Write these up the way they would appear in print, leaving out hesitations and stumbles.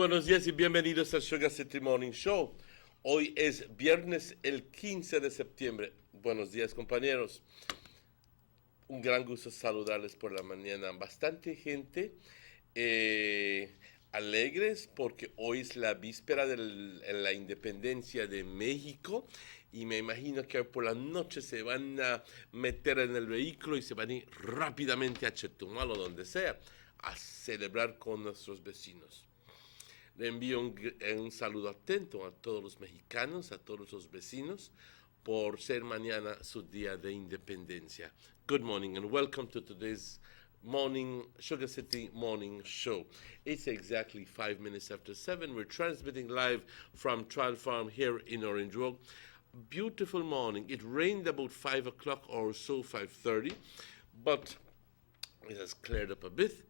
buenos días y bienvenidos al Sugar City Morning Show. Hoy es viernes el 15 de septiembre. Buenos días, compañeros. Un gran gusto saludarles por la mañana. Bastante gente alegres porque hoy es la víspera de la independencia de México y me imagino que por la noche se van a meter en el vehículo y se van a ir rápidamente a Chetumal o donde sea a celebrar con nuestros vecinos. Le envío un saludo atento a todos los mexicanos, a todos los vecinos, por ser mañana su día de independencia. Good morning and welcome to today's morning Sugar City Morning Show. It's exactly 5 minutes after 7. We're transmitting live from Trial Farm here in Orange Walk. Beautiful morning. It rained about 5 o'clock or so, 5:30, but it has cleared up a bit.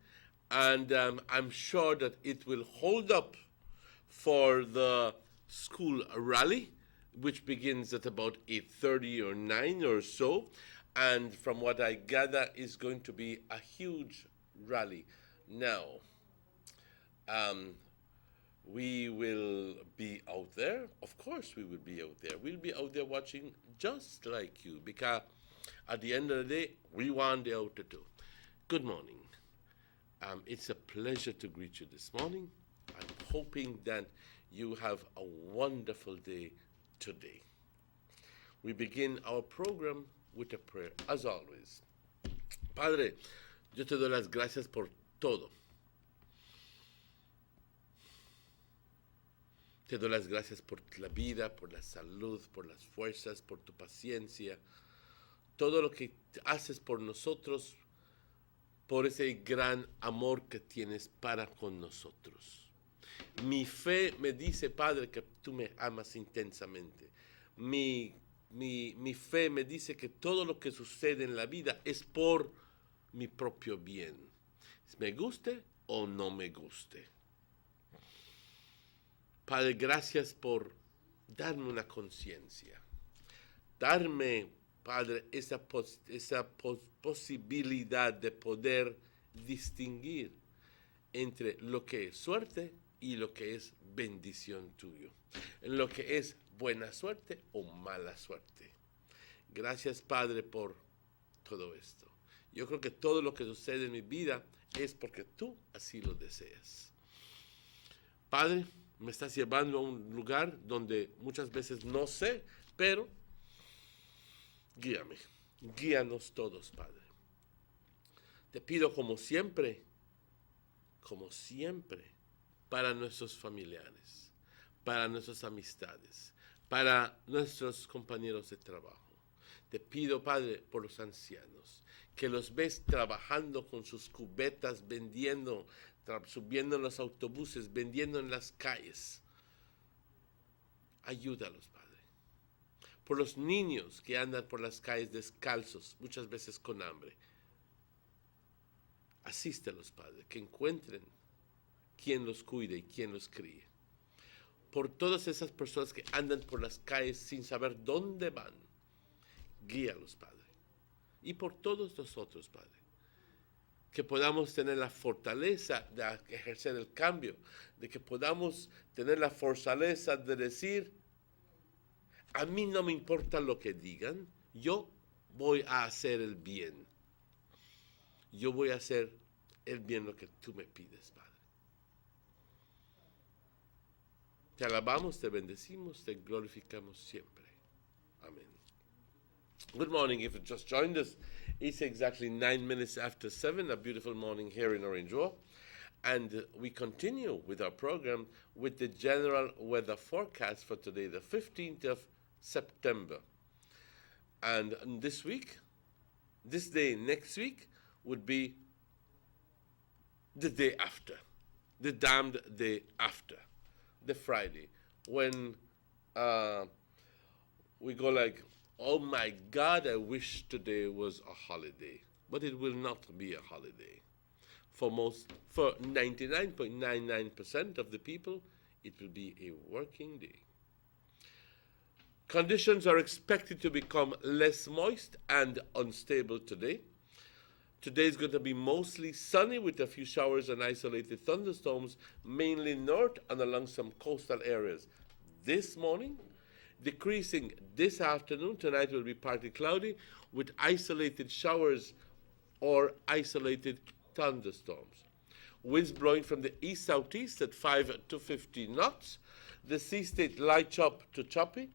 And I'm sure that it will hold up for the school rally, which begins at about 8:30 or 9 or so. And from what I gather, is going to be a huge rally. Now, we will be out there. Of course, we will be out there. We'll be out there watching just like you, because at the end of the day, we want the out too. Good morning. It's a pleasure to greet you this morning. I'm hoping that you have a wonderful day today. We begin our program with a prayer, as always. Padre, yo te doy las gracias por todo. Te doy las gracias por la vida, por la salud, por las fuerzas, por tu paciencia. Todo lo que haces por nosotros, por ese gran amor que tienes para con nosotros. Mi fe me dice, Padre, que tú me amas intensamente. Mi fe me dice que todo lo que sucede en la vida es por mi propio bien. Me guste o no me guste. Padre, gracias por darme una conciencia. Darme, Padre, esa posibilidad de poder distinguir entre lo que es suerte y lo que es bendición tuyo, en lo que es buena suerte o mala suerte. Gracias, Padre, por todo esto. Yo creo que todo lo que sucede en mi vida es porque tú así lo deseas. Padre, me estás llevando a un lugar donde muchas veces no sé, pero guíame, guíanos todos, Padre. Te pido como siempre, para nuestros familiares, para nuestras amistades, para nuestros compañeros de trabajo. Te pido, Padre, por los ancianos, que los ves trabajando con sus cubetas, vendiendo, subiendo en los autobuses, vendiendo en las calles. Ayúdalos, Padre. Por los niños que andan por las calles descalzos, muchas veces con hambre. Asístelos, Padre, que encuentren quien los cuide y quien los críe. Por todas esas personas que andan por las calles sin saber dónde van, guíalos, Padre. Y por todos nosotros, Padre, que podamos tener la fortaleza de ejercer el cambio, de que podamos tener la fortaleza de decir, a mí no me importa lo que digan, yo voy a hacer el bien. Yo voy a hacer el bien lo que tú me pides, Padre. Te alabamos, te bendecimos, te glorificamos siempre. Amén. Good morning. If you just joined us, it's exactly 9 minutes after 7, a beautiful morning here in Orange Walk. And we continue with our program with the general weather forecast for today, the 15th of September. And this week, this day next week, would be the day after, the damned day after, the Friday, when we go like, oh my God, I wish today was a holiday. But it will not be a holiday. For 99.99% of the people, it will be a working day. Conditions are expected to become less moist and unstable today. Today is going to be mostly sunny with a few showers and isolated thunderstorms, mainly north and along some coastal areas. This morning, decreasing this afternoon. Tonight will be partly cloudy with isolated showers or isolated thunderstorms. Winds blowing from the east-southeast at 5 to 15 knots. The sea state light chop to choppy.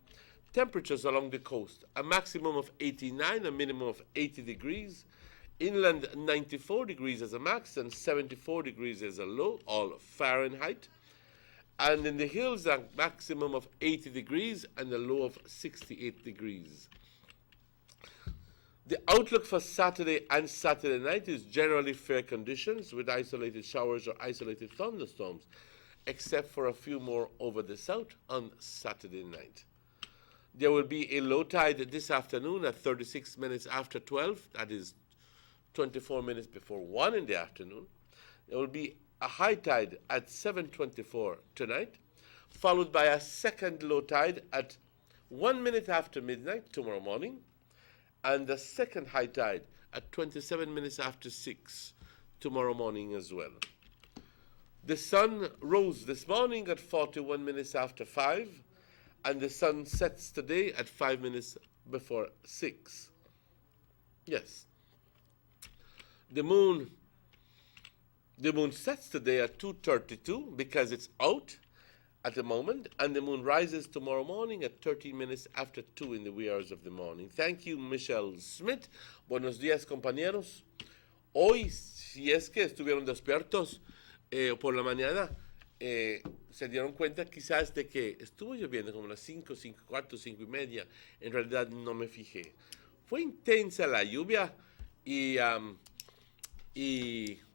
Temperatures along the coast, a maximum of 89, a minimum of 80 degrees. Inland 94 degrees as a max and 74 degrees as a low, all Fahrenheit. And in the hills, a maximum of 80 degrees and a low of 68 degrees. The outlook for Saturday and Saturday night is generally fair conditions with isolated showers or isolated thunderstorms, except for a few more over the south on Saturday night. There will be a low tide this afternoon at 36 minutes after 12. That is 24 minutes before 1 in the afternoon. There will be a high tide at 7:24 tonight, followed by a second low tide at 1 minute after midnight tomorrow morning, and the second high tide at 27 minutes after 6 tomorrow morning as well. The sun rose this morning at 41 minutes after 5, and the sun sets today at 5 minutes before 6. Yes. The moon sets today at 2:32 because it's out at the moment, and the moon rises tomorrow morning at 13 minutes after 2 in the wee hours of the morning. Thank you, Michelle Smith. Buenos días, compañeros. Hoy, si es que estuvieron despiertos por la mañana, se dieron cuenta quizás de que estuvo lloviendo como las 5, 5:15, 5:30. En realidad no me fijé. Fue intensa la lluvia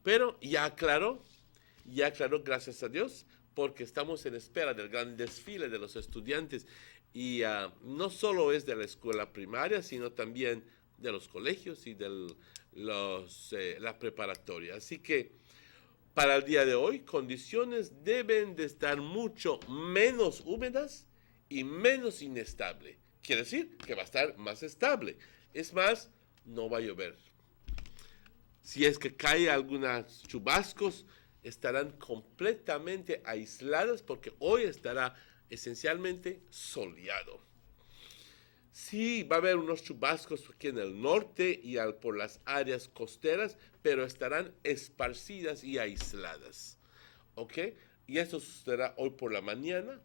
pero ya aclaró, gracias a Dios, porque estamos en espera del gran desfile de los estudiantes y no solo es de la escuela primaria, sino también de los colegios y de la preparatoria. Así que para el día de hoy, condiciones deben de estar mucho menos húmedas y menos inestable. Quiere decir que va a estar más estable. Es más, no va a llover. Si es que cae algunos chubascos, estarán completamente aisladas porque hoy estará esencialmente soleado. Sí, va a haber unos chubascos aquí en el norte y por las áreas costeras, pero estarán esparcidas y aisladas. ¿Ok? Y eso sucederá hoy por la mañana.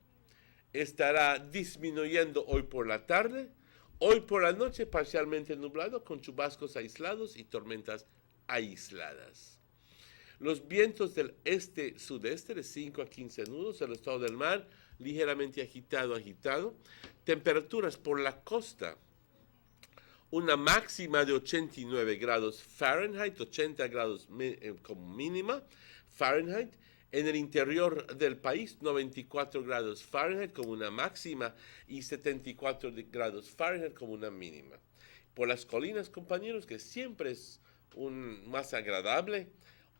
Estará disminuyendo hoy por la tarde. Hoy por la noche parcialmente nublado con chubascos aislados y tormentas aisladas. Los vientos del este-sudeste de 5 a 15 nudos, el estado del mar ligeramente agitado. Temperaturas por la costa, una máxima de 89 grados Fahrenheit, 80 grados como mínima Fahrenheit. En el interior del país, 94 grados Fahrenheit como una máxima y 74 grados Fahrenheit como una mínima. Por las colinas, compañeros, que siempre es más agradable,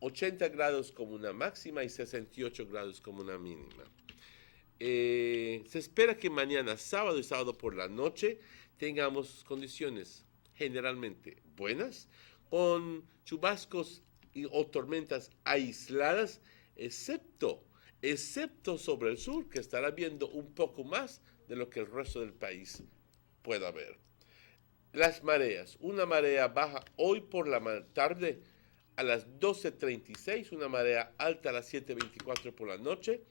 80 grados como una máxima y 68 grados como una mínima. Se espera que mañana, sábado y sábado por la noche, tengamos condiciones generalmente buenas, con chubascos o tormentas aisladas, excepto sobre el sur, que estará viendo un poco más de lo que el resto del país pueda ver. Las mareas, una marea baja hoy por la tarde a las 12:36, una marea alta a las 7:24 por la noche,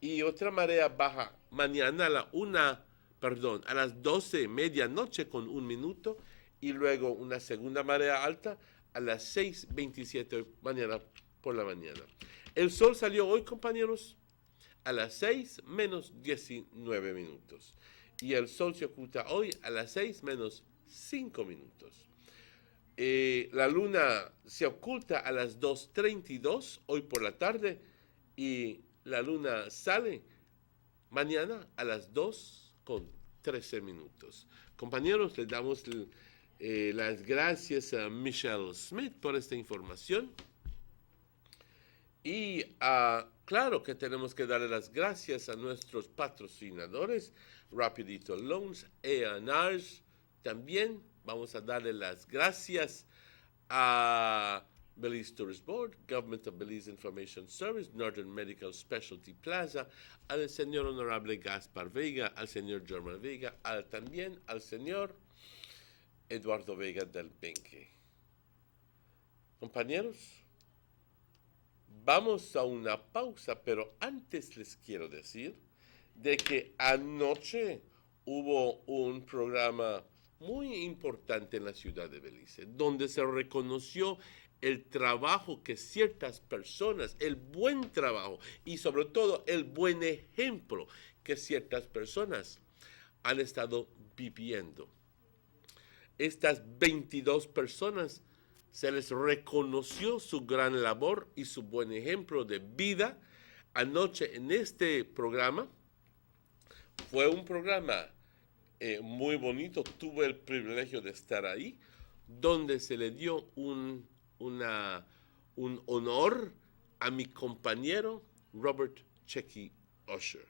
y otra marea baja mañana a las 12 medianoche con 1 minuto, y luego una segunda marea alta a las 6:27 mañana por la mañana. El sol salió hoy, compañeros, a las 6 menos 19 minutos. Y el sol se oculta hoy a las 6 menos 5 minutos. La luna se oculta a las 2:32 hoy por la tarde y la luna sale mañana a las 2:13 minutos. Compañeros, les damos las gracias a Michelle Smith por esta información. Y claro que tenemos que darle las gracias a nuestros patrocinadores, Rapidito Loans, A&Rs. También vamos a darle las gracias a Belize Tourist Board, Government of Belize Information Service, Northern Medical Specialty Plaza, al señor Honorable Gaspar Vega, al señor Germán Vega, también al señor Eduardo Vega del Benque. Compañeros, vamos a una pausa, pero antes les quiero decir de que anoche hubo un programa muy importante en la ciudad de Belice, donde se reconoció el trabajo que ciertas personas, el buen trabajo y sobre todo el buen ejemplo que ciertas personas han estado viviendo. Estas 22 personas se les reconoció su gran labor y su buen ejemplo de vida anoche en este programa. Fue un programa muy bonito, tuve el privilegio de estar ahí, donde se le dio un honor a mi compañero Robert Checky Usher.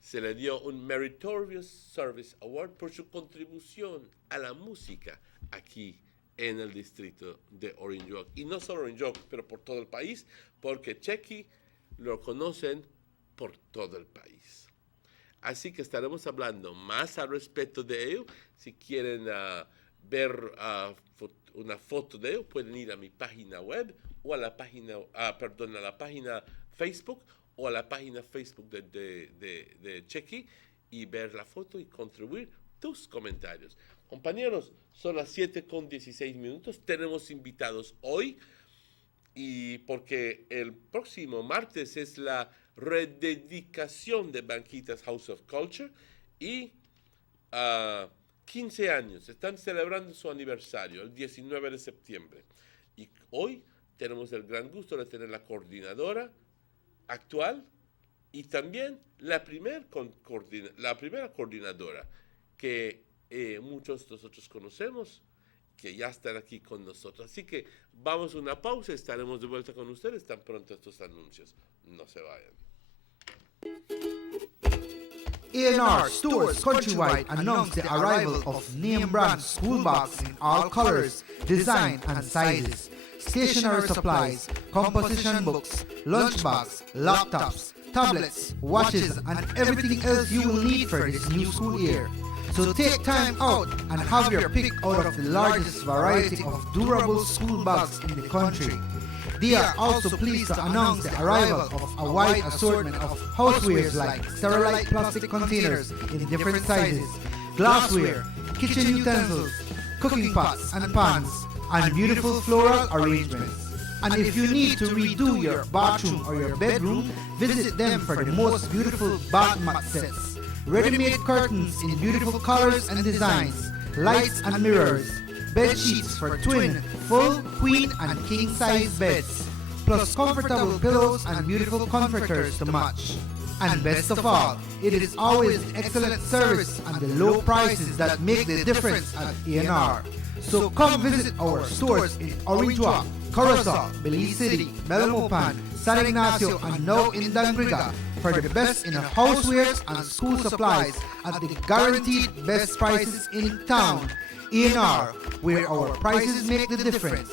Se le dio un Meritorious Service Award por su contribución a la música aquí en el distrito de Orange Walk. Y no solo Orange Walk, pero por todo el país, porque Checky lo conocen por todo el país. Así que estaremos hablando más al respecto de ello. Si quieren ver una foto de ello, pueden ir a mi página web o a la página, a la página Facebook o a la página Facebook de Checky y ver la foto y contribuir tus comentarios. Compañeros, son las 7:16. Tenemos invitados hoy y porque el próximo martes es la rededicación de Banquitas House of Culture y 15 años. Están celebrando su aniversario, el 19 de septiembre. Y hoy tenemos el gran gusto de tener la coordinadora actual y también la primera coordinadora que muchos de nosotros conocemos, que ya están aquí con nosotros. Así que vamos a una pausa, estaremos de vuelta con ustedes tan pronto estos anuncios. No se vayan. A&R Stores Countrywide announced the arrival of name brand school bags in all colors, design and sizes, stationery supplies, composition books, lunch bags, laptops, tablets, watches and everything else you will need for this new school year. So take time out and have your pick out of the largest variety of durable school bags in the country. They are also pleased to announce the arrival of a wide assortment of housewares like sterilite plastic containers in different sizes, glassware, kitchen utensils, cooking pots and pans, and beautiful floral arrangements. And if you need to redo your bathroom or your bedroom, visit them for the most beautiful bath mat sets, ready-made curtains in beautiful colors and designs, lights and mirrors, bed sheets for twin, full, queen and king size beds, plus comfortable pillows and beautiful comforters to match. And best of all, it is always excellent service and the low prices that make the difference at A&R. So come visit our stores in Orange Walk, Corozal, Belize City, Belmopan, San Ignacio and now in Danbriga for the best in housewares and school supplies at the guaranteed best prices in town. A&R, where our prices make the difference.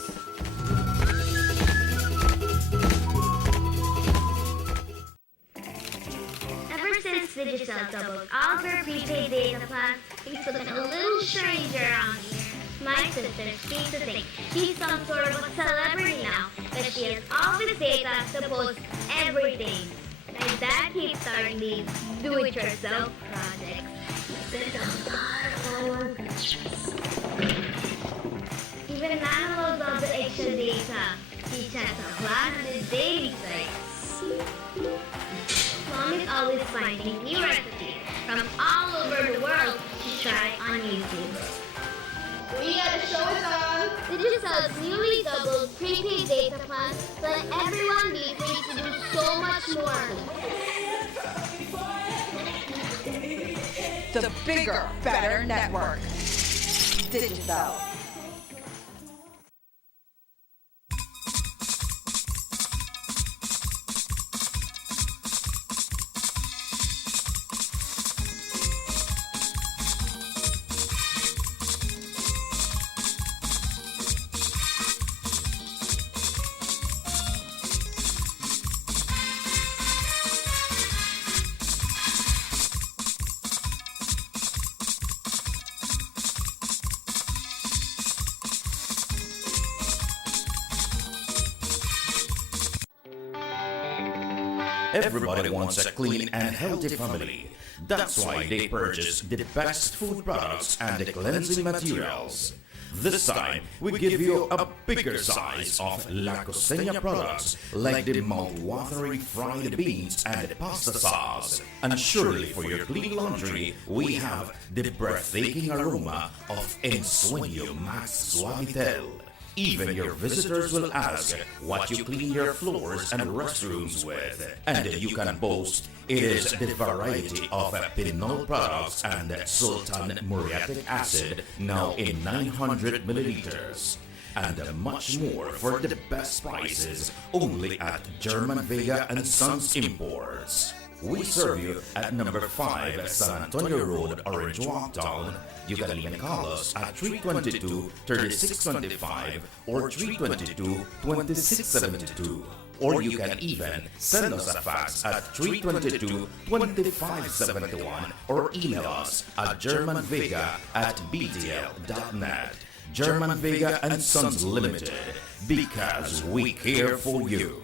Ever since Digicel doubled all of their prepaid data plans, it's looking a little strange around here. My sister seems to think she's some sort of a celebrity now, that she has all this data to post everything. My dad keeps starting these do-it-yourself projects. There's a lot of more pictures. Even Nana loads all the extra data. He checks a lot on his daily sites. Mom is always finding new recipes from all over the world to try on YouTube. We got the show is on. Digicel's newly doubled prepaid data plan let everyone be free to do so much more. The bigger, better network. Digicel. Everybody wants a clean and healthy family. That's why they purchase the best food products and the cleansing materials. This time, we give you a bigger size of La Costeña products like the mouth-watering fried beans and pasta sauce. And surely for your clean laundry, we have the breathtaking aroma of Ensueño Max Suavitel. Even your visitors will ask what you clean your floors and restrooms with. And you can boast it is the variety of Pinol products and Sultan muriatic acid now in 900 milliliters. And much more for the best prices only at German Vega and Sons Imports. We serve you at number 5 San Antonio Road, Orange Walktown. You can even call us at 322-3625 or 322-2672. Or you can even send us a fax at 322-2571 or email us at germanvega@btl.net. German Vega and Sons Limited, because we care for you.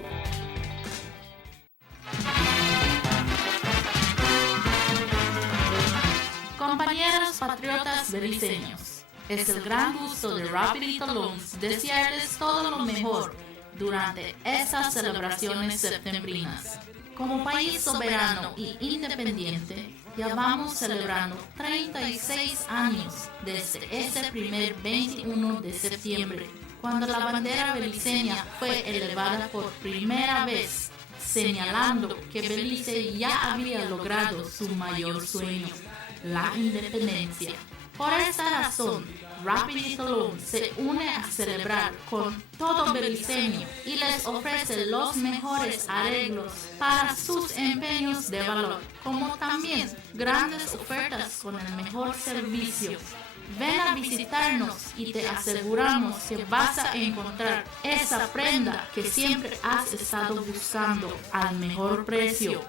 Compañeros patriotas beliceños, es el gran gusto de Rapidito Loans desearles todo lo mejor durante estas celebraciones septembrinas. Como país soberano y independiente, ya vamos celebrando 36 años desde ese primer 21 de septiembre, cuando la bandera beliceña fue elevada por primera vez, señalando que Belice ya había logrado su mayor sueño, la independencia. Por esta razón, Rapidito Loan se une a celebrar con todo beliceño y les ofrece los mejores arreglos para sus empeños de valor, como también grandes ofertas con el mejor servicio. Ven a visitarnos y te aseguramos que vas a encontrar esa prenda que siempre has estado buscando al mejor precio.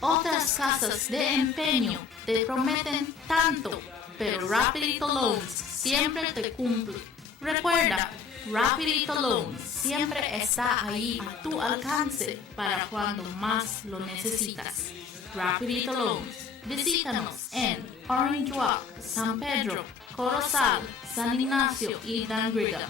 Otras casas de empeño te prometen tanto, pero Rapidito Loans siempre te cumple. Recuerda, Rapidito Loans siempre está ahí a tu alcance para cuando más lo necesitas. Rapidito Loans. Visítanos en Orange Walk, San Pedro, Corozal, San Ignacio y Dangrida.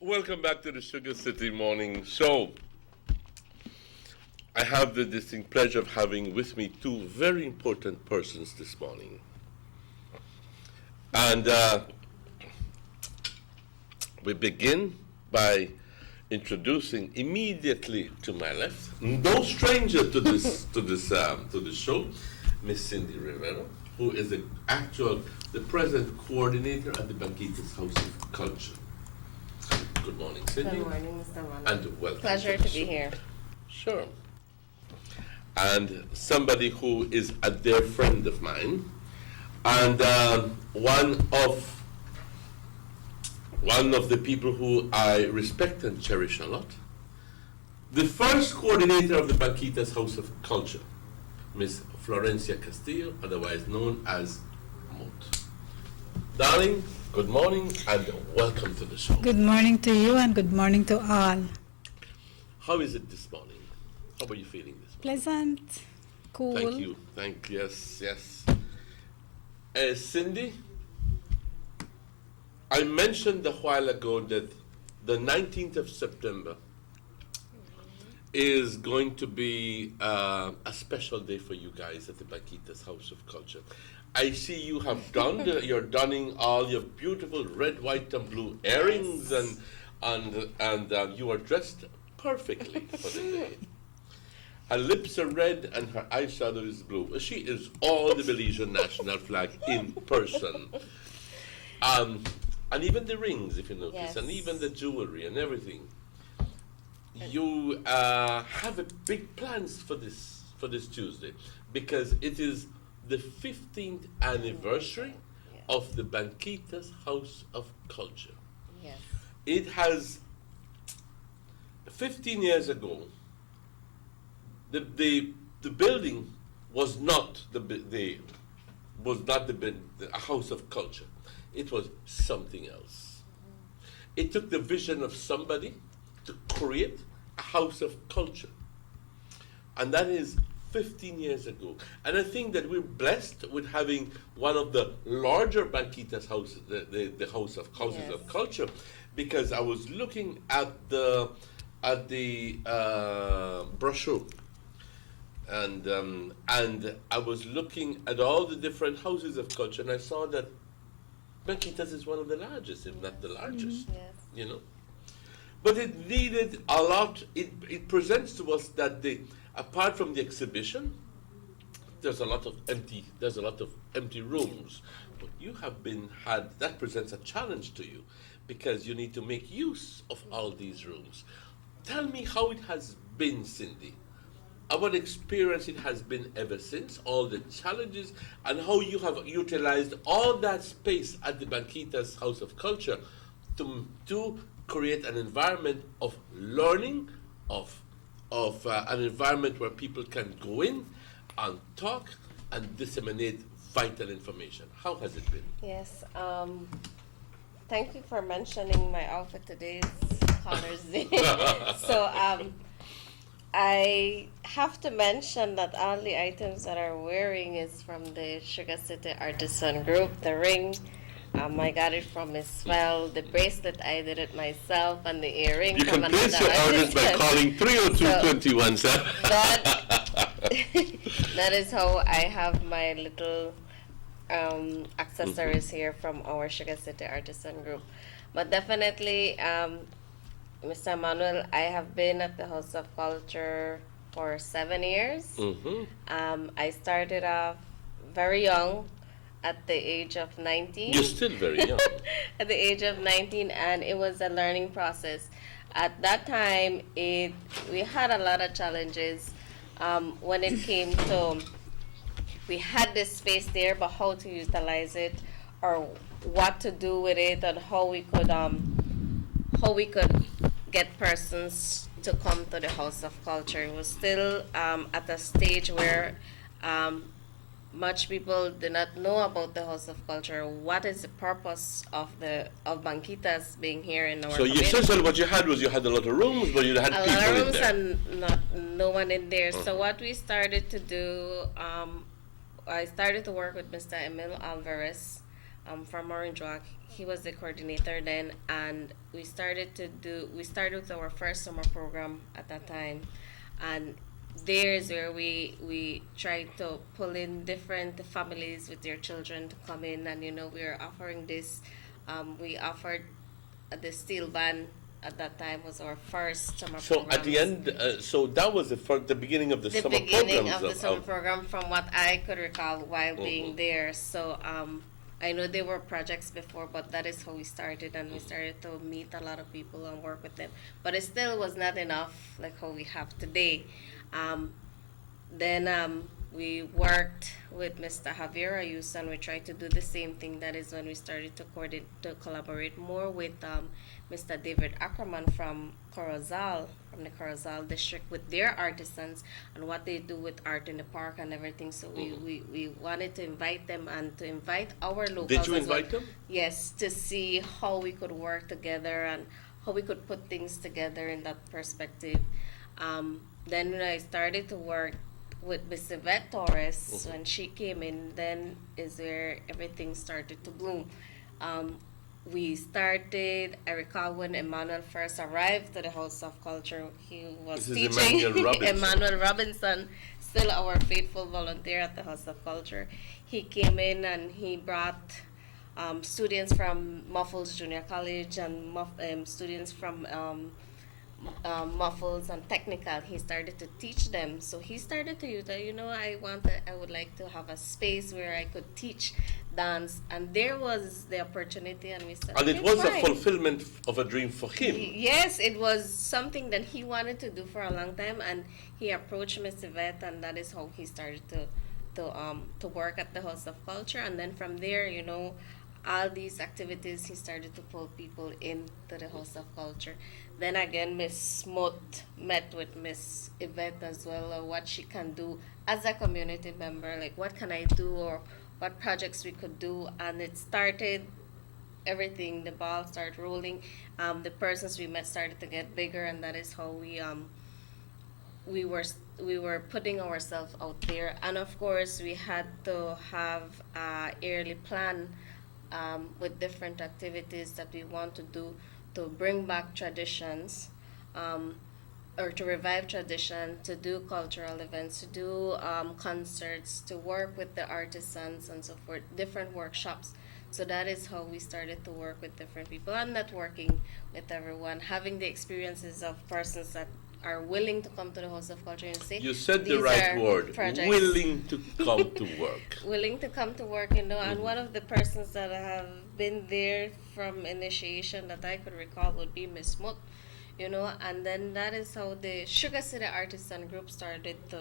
Welcome back to the Sugar City Morning Show. I have the distinct pleasure of having with me two very important persons this morning. And we begin by introducing immediately to my left, no stranger to this show, Miss Cindy Rivera, who is the present coordinator at the Banquitas House of Culture. Good morning, Cindy. Good morning, Mr. Manu. And welcome. Pleasure to be here. Sure. And somebody who is a dear friend of mine, and one of the people who I respect and cherish a lot, the first coordinator of the Banquitas House of Culture, Miss Florencia Castillo, otherwise known as Mot. Darling, good morning and welcome to the show. Good morning to you and good morning to all. How is it this morning? How are you feeling this morning? Pleasant, cool. Thank you. Yes. Cindy, I mentioned a while ago that the 19th of September is going to be a special day for you guys at the Banquitas House of Culture. I see you have you're donning all your beautiful red, white, and blue earrings, and you are dressed perfectly for the day. Her lips are red and her eyeshadow is blue. She is all the Belizean national flag in person. And even the rings, if you notice, Yes. and even the jewelry and everything. you have a big plans for this Tuesday, because it is the 15th anniversary of the Banquitas House of Culture. Yes. It has 15 years ago. The building was not the House of Culture. It was something else. It took the vision of somebody to create a House of Culture, and that is 15 years ago. And I think that we're blessed with having one of the larger Banquitas houses, the House of Houses of Culture, because I was looking at the brochure, and I was looking at all the different houses of culture, and I saw that Banquitas is one of the largest, if not the largest. Yes. You know, but it needed a lot. It presents to us that apart from the exhibition, there's a lot of empty rooms. But you have had that presents a challenge to you, because you need to make use of all these rooms. Tell me how it has been, Cindy. What experience it has been ever since, all the challenges, and how you have utilized all that space at the Banquitas House of Culture to create an environment of learning, of an environment where people can go in and talk and disseminate vital information. How has it been? Yes. Thank you for mentioning my outfit today's Colors Day. So I have to mention that all the items that I'm wearing is from the Sugar City Artisan Group. The ring, I got it from Miss Swell. The bracelet, I did it myself, and the earring You from can another place your orders by artisan. calling 30221, sir. That is how I have my little accessories here from our Sugar City Artisan Group. But definitely, Mr. Manuel, I have been at the House of Culture for 7 years. I started off very young, at the age of 19. You're still very young. At the age of 19, and it was a learning process. At that time, we had a lot of challenges when it came to, we had this space there, but how to utilize it, or what to do with it, and how we could get persons to come to the House of Culture. It was still at a stage where much people do not know about the House of Culture. What is the purpose of Banquitas being here in our So community? essentially what you had was you had a lot of rooms, but you had A people lot of in rooms there. and no one in there. So what we started to do, I started to work with Mr. Emil Alvarez from Orange Walk. He was the coordinator then, and we started with our first summer program at that time, and there's where we tried to pull in different families with their children to come in, and we were offering this. We offered the steel band at that time was our first summer program. So at the end, so that was the beginning of the summer programs. The beginning of the summer program, from what I could recall while being there. So I know there were projects before, but that is how we started, and we started to meet a lot of people and work with them. But it still was not enough like how we have today. Then we worked with Mr. Javier Ayuso, and we tried to do the same thing. That is when we started to collaborate more with Mr. David Ackerman from Corozal, from the Corozal district, with their artisans and what they do with art in the park and everything. So we wanted to invite them and to invite our locals. Did you as well. invite them? Yes, to see how we could work together and how we could put things together in that perspective. Then when I started to work with Miss Yvette Torres, when she came in, then is where everything started to bloom. We started, I recall when Emmanuel first arrived to the House of Culture, he was This is teaching. Emmanuel Robinson. Emmanuel Robinson, still our faithful volunteer at the House of Culture. He came in and he brought students from Muffles Junior College and students from muffles and technical, he started to teach them. So he started to use that, I would like to have a space where I could teach dance, and there was the opportunity, and we said, And it "Okay, was a fine." fulfillment of a dream for him. Yes, it was something that he wanted to do for a long time, and he approached Miss Yvette, and that is how he started to work at the House of Culture. And then from there, all these activities, he started to pull people into the House of Culture. Then again, Miss Smoot met with Miss Yvette as well, what she can do as a community member, like what can I do, or what projects we could do. And it started, everything, the ball started rolling. The persons we met started to get bigger, and that is how we were putting ourselves out there. And of course, we had to have a yearly plan with different activities that we want to do to bring back traditions, or to revive tradition, to do cultural events, to do concerts, to work with the artisans and so forth, different workshops. So that is how we started to work with different people and networking with everyone, having the experiences of persons that are willing to come to the House of Culture and say, You said the "These right are word, projects." willing to come to work. Willing to come to work, and one of the persons that have been there from initiation that I could recall would be Miss Smoot, and then that is how the Sugar City Artisan Group started to,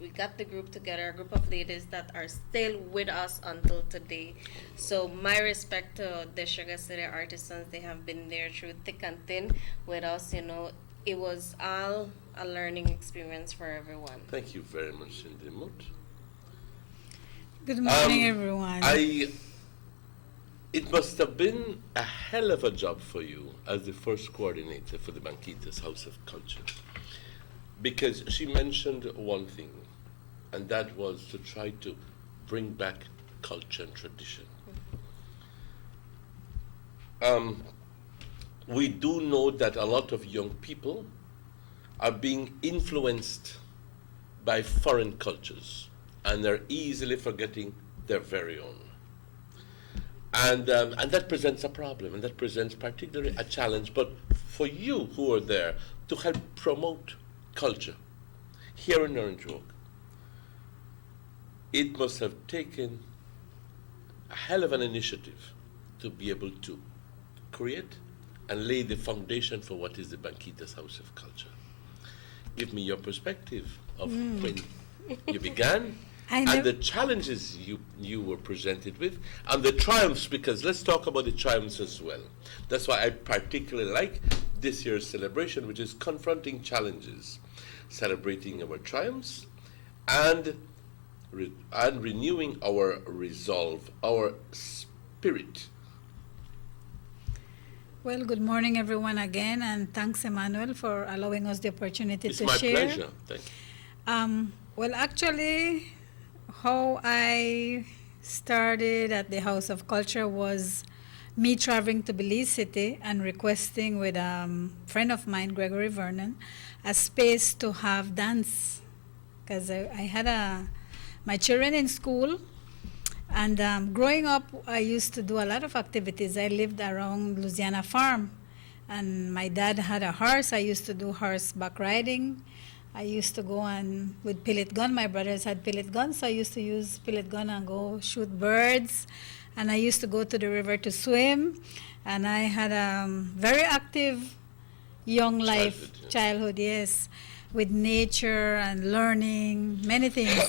we got the group together, a group of ladies that are still with us until today. So my respect to the Sugar City Artisans, they have been there through thick and thin with us, It was all a learning experience for everyone. Thank you very much, Cindy Moot. Good morning, everyone. It must have been a hell of a job for you as the first coordinator for the Banquitas House of Culture, because she mentioned one thing, and that was to try to bring back culture and tradition. We do know that a lot of young people are being influenced by foreign cultures, and they're easily forgetting their very own. And that presents a problem, and that presents particularly a challenge. But for you who are there to help promote culture here in Orange Walk, it must have taken a hell of an initiative to be able to create and lay the foundation for what is the Banquitas House of Culture. Give me your perspective of when you began, and the challenges you were presented with, and the triumphs, because let's talk about the triumphs as well. That's why I particularly like this year's celebration, which is confronting challenges, celebrating our triumphs, and renewing our resolve, our spirit. Well, good morning, everyone, again, and thanks, Emmanuel, for allowing us the opportunity It's to my share. pleasure. Thank you. Well, actually, how I started at the House of Culture was me traveling to Belize City and requesting with a friend of mine, Gregory Vernon, a space to have dance. Because I had my children in school, and growing up, I used to do a lot of activities. I lived around Louisiana Farm, and my dad had a horse. I used to do horseback riding. I used to go on with pellet gun. My brothers had pellet guns, so I used to use pellet gun and go shoot birds. And I used to go to the river to swim. And I had a very active young life, childhood, yes, with nature and learning, many things.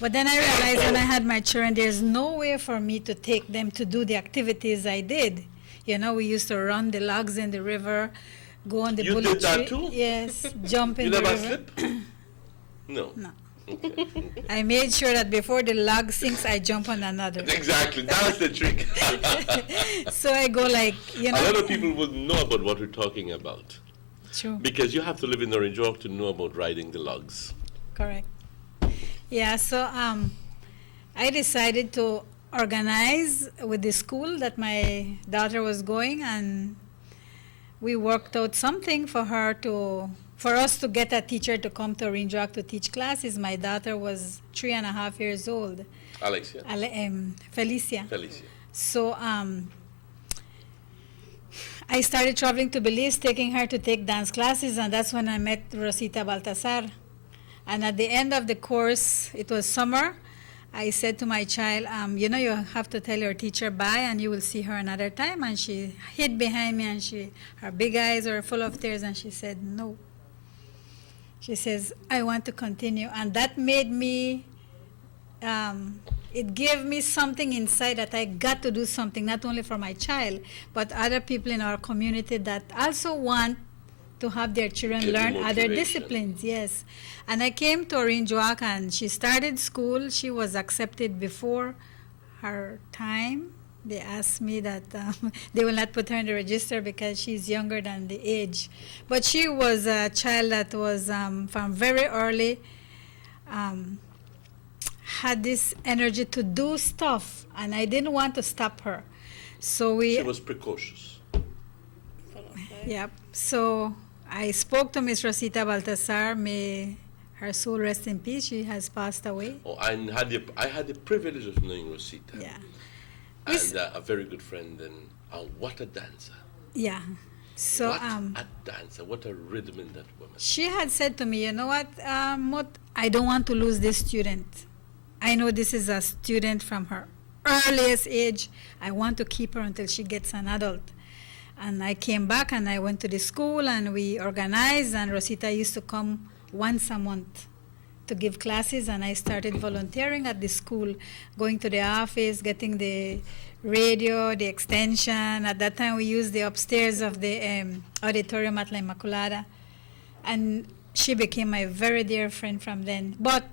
But then I realized when I had my children, there's no way for me to take them to do the activities I did. We used to run the logs in the river, go on the You bullet did that tree. too? Yes, jump in You the never river. slip? No. No. Okay. I made sure that before the log sinks, I jump on another. Exactly, that's the trick. So I go like, A lot of people wouldn't know about what we're talking about, True, because you have to live in Orange Walk to know about riding the logs. correct. Yeah, so I decided to organize with the school that my daughter was going, and we worked out something for us to get a teacher to come to Orange Walk to teach classes. My daughter was 3.5 years old, Alexia? Felicia. Felicia. So I started traveling to Belize, taking her to take dance classes, and that's when I met Rosita Baltasar. And at the end of the course, it was summer, I said to my child, you know, you have to tell your teacher bye and you will see her another time. And she hid behind me and her big eyes were full of tears and she said, no. She says, I want to continue. And that made me, it gave me something inside that I got to do something, not only for my child, but other people in our community that also want to have their children learn other disciplines, yes. And I came to Orange Walk and she started school. She was accepted before her time. They asked me that they will not put her in the register because she's younger than the age. But she was a child that was from very early, had this energy to do stuff, and I didn't want to stop her. So she was precocious. Yep. So I spoke to Miss Rosita Baltasar. May her soul rest in peace. She has passed away. Oh, I had the privilege of knowing Rosita. Yeah. And a very good friend, and what a dancer. Yeah. So what a dancer, what a rhythm in that woman. She had said to me, you know what, Mot, I don't want to lose this student. I know this is a student from her earliest age. I want to keep her until she gets an adult. And I came back and I went to the school and we organized, and Rosita used to come once a month to give classes, and I started volunteering at the school, going to the office, getting the radio, the extension. At that time we used the upstairs of the auditorium at La Immaculada, and she became my very dear friend from then. But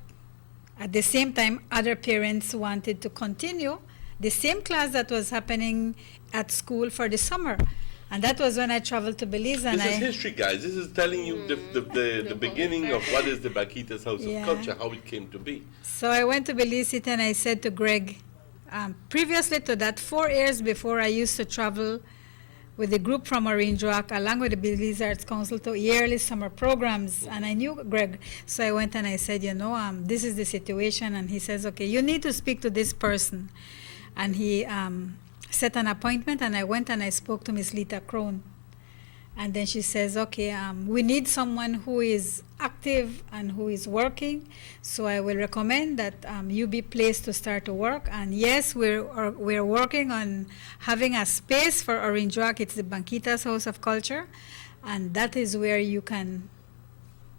at the same time, other parents wanted to continue the same class that was happening at school for the summer. And that was when I traveled to Belize. And this is history, guys. This is telling you the beginning of what is the Banquitas House of Culture, how it came to be. So I went to Belize City and I said to Greg, previously to that, 4 years before, I used to travel with a group from Orange Walk along with the Belize Arts Council to yearly summer programs. And I knew Greg. So I went and I said, you know, this is the situation. And he says, okay, you need to speak to this person. And he set an appointment, and I went and I spoke to Miss Lita Crone. And then she says, okay, we need someone who is active and who is working, so I will recommend that you be placed to start to work. And yes, we're working on having a space for Orange Walk. It's the Banquitas House of Culture, and that is where you can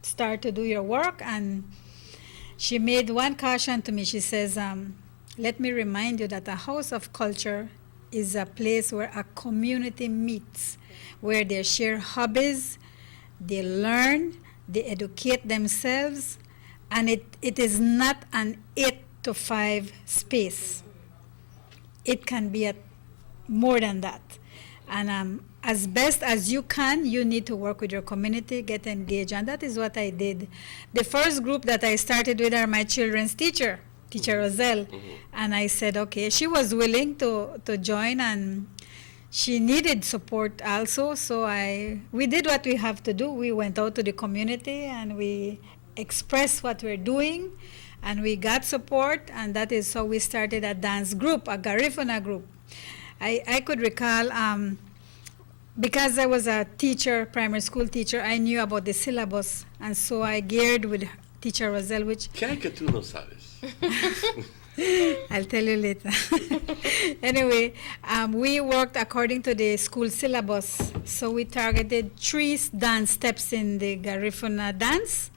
start to do your work. And she made one caution to me. She says, let me remind you that a house of culture is a place where a community meets, where they share hobbies, they learn, they educate themselves, and it is not an 8 to 5 space. It can be more than that. And as best as you can, you need to work with your community, get engaged, and that is what I did. The first group that I started with are my children's Teacher Roselle. And I said, okay, she was willing to join, and she needed support also. So we did what we have to do. We went out to the community and we expressed what we're doing, and we got support, and that is how we started a dance group, a Garifuna group. I could recall, because I was a teacher, primary school teacher, I knew about the syllabus, and so I geared with Teacher Roselle, which... ¿Qué que tú no sabes? I'll tell you later. Anyway, we worked according to the school syllabus. So we targeted 3 dance steps in the Garifuna dance,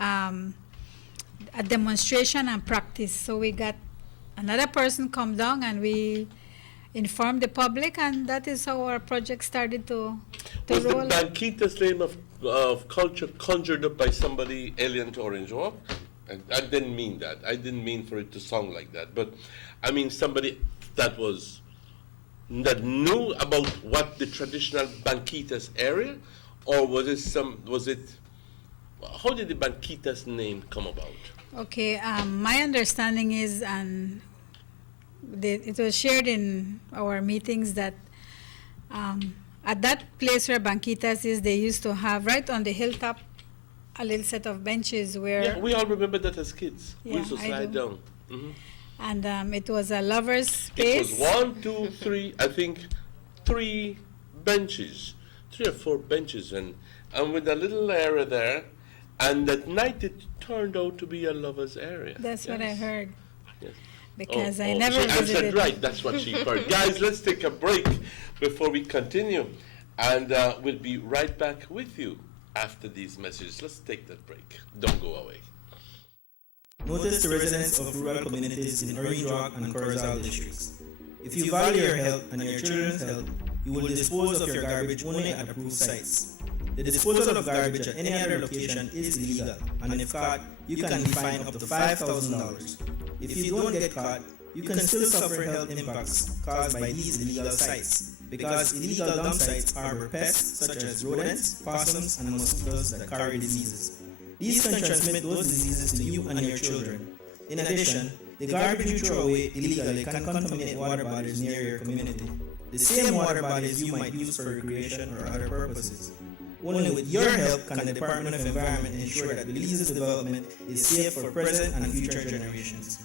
a demonstration and practice. So we got another person come down and we informed the public, and that is how our project started to was roll. Was the Banquitas name of culture conjured up by somebody alien to Orange Walk? I didn't mean that. I didn't mean for it to sound like that. But I mean somebody that knew about what the traditional Banquitas area, or was it how did the Banquitas name come about? Okay, my understanding is, and it was shared in our meetings, that at that place where Banquitas is, they used to have right on the hilltop a little set of benches where... Yeah, we all remember that as kids. Yeah, we used to slide down. And it was a lover's space. It was 1, 2, 3, I think 3 benches, 3 or 4 benches, and with a little area there. And at night it turned out to be a lover's area. That's what I heard. Yes. Because I She never answered visited. right. That's what she heard. Guys, let's take a break before we continue, and we'll be right back with you after these messages. Let's take that break. Don't go away. Notice the residents of rural communities in Orange Rock and Corozal districts. If you value your health and your children's health, you will dispose of your garbage only at approved sites. The disposal of garbage at any other location is illegal, and if caught, you can be fined up to $5,000. If you don't get caught, you can still suffer health impacts caused by these illegal sites, because illegal dump sites harbor pests such as rodents, possums, and mosquitoes that carry diseases. These can transmit those diseases to you and your children. In addition, the garbage you throw away illegally can contaminate water bodies near your community. The same water bodies you might use for recreation or other purposes. Only with your help can the Department of Environment ensure that Belize's development is safe for present and future generations.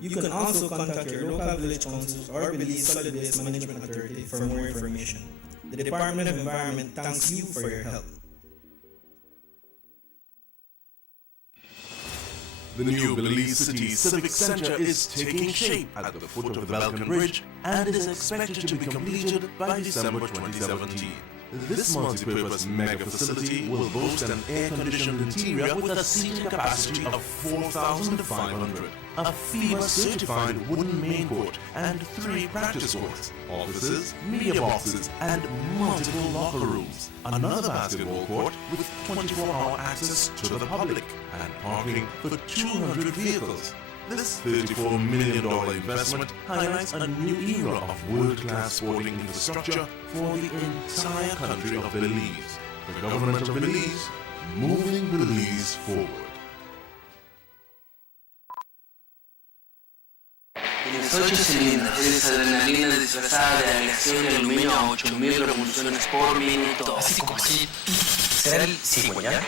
You can also contact your local village councils or Belize Solid Waste Management Authority for more information. The Department of Environment thanks you for your help. The new Belize City Civic Center is taking shape at the foot of the Balkan Bridge and is expected to be completed by December 2017. This multi-purpose mega facility will boast an air-conditioned interior with a seating capacity of 4,500, a FEMA-certified wooden main court, and 3 practice courts, offices, media boxes, and multiple locker rooms. Another basketball court with 24-hour access to the public and parking for 200 vehicles. This $34 million investment highlights a new era of world-class sporting infrastructure for the entire country of Belize. The government of Belize, moving Belize forward. En 8 cilindros, esa adrenalina disfrazada de aleación de aluminio a 8.000 revoluciones por minuto. Así como así. ¿Será el cigüeñal?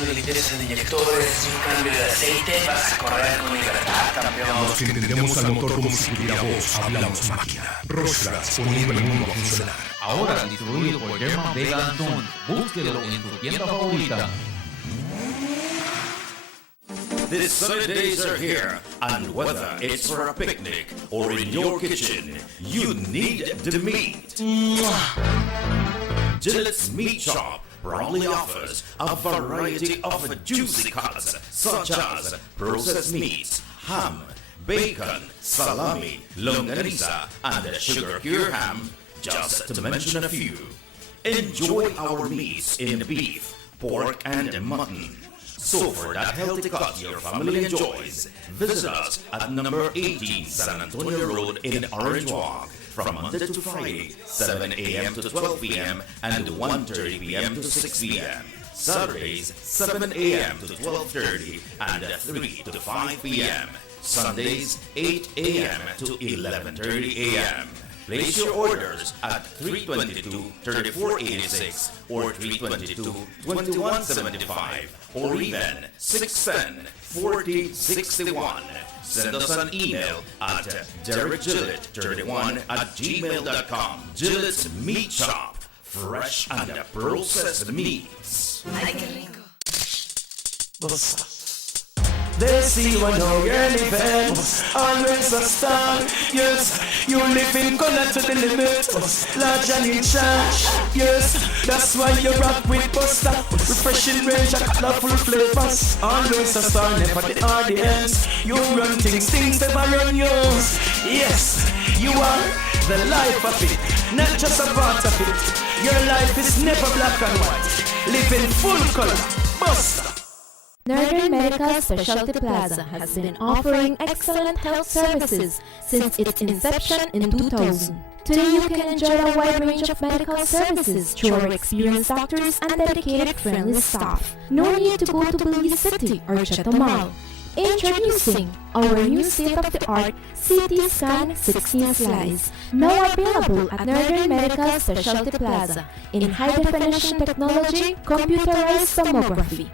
Una limpieza de inyectores, un cambio de aceite, vas a correr con libertad, campeón. Los que entendemos al motor como si tuviera voz, hablamos máquina. Rostras poniendo el mundo a funcionar. Ahora distribuido por German Vega Antón. Búsquelo en tu tienda favorita. The sunny days are here, and whether it's for a picnic or in your kitchen, you need the meat. Gillette's Meat Shop proudly offers a variety of juicy cuts such as processed meats, ham, bacon, salami, longaniza, and sugar-cured ham, just to mention a few. Enjoy our meats in beef, pork, and mutton. So for that healthy cut your family enjoys, visit us at number 18 San Antonio Road in Orange Walk from Monday to Friday, 7 a.m. to 12 p.m. and 1:30 p.m. to 6 p.m. Saturdays, 7 a.m. to 12:30 and 3 to 5 p.m. Sundays, 8 a.m. to 11:30 a.m. Place your orders at 322-3486 or 322-2175 or even 610-4061. Send us an email at DerekGillett31@gmail.com. Gillette's Meat Shop, fresh and processed meats. Ay, qué rico. They see what no girl event, always a star. Yes, you live in color to the limit, large and in charge. Yes, that's why you rock with Buster. Refreshing range and colorful flavors. Always a star, never the audience. You run things never run yours. Yes, you are the life of it, not just a part of it. Your life is never black and white. Live in full color, Buster. Northern Medical Specialty Plaza has been offering excellent health services since its inception in 2000. Today you can enjoy a wide range of medical services through our experienced doctors and dedicated friendly staff. No need to go to Belize City or Chetumal. Introducing our new state-of-the-art CT Scan 16 slice, now available at Northern Medical Specialty Plaza in high-definition technology, computerized tomography.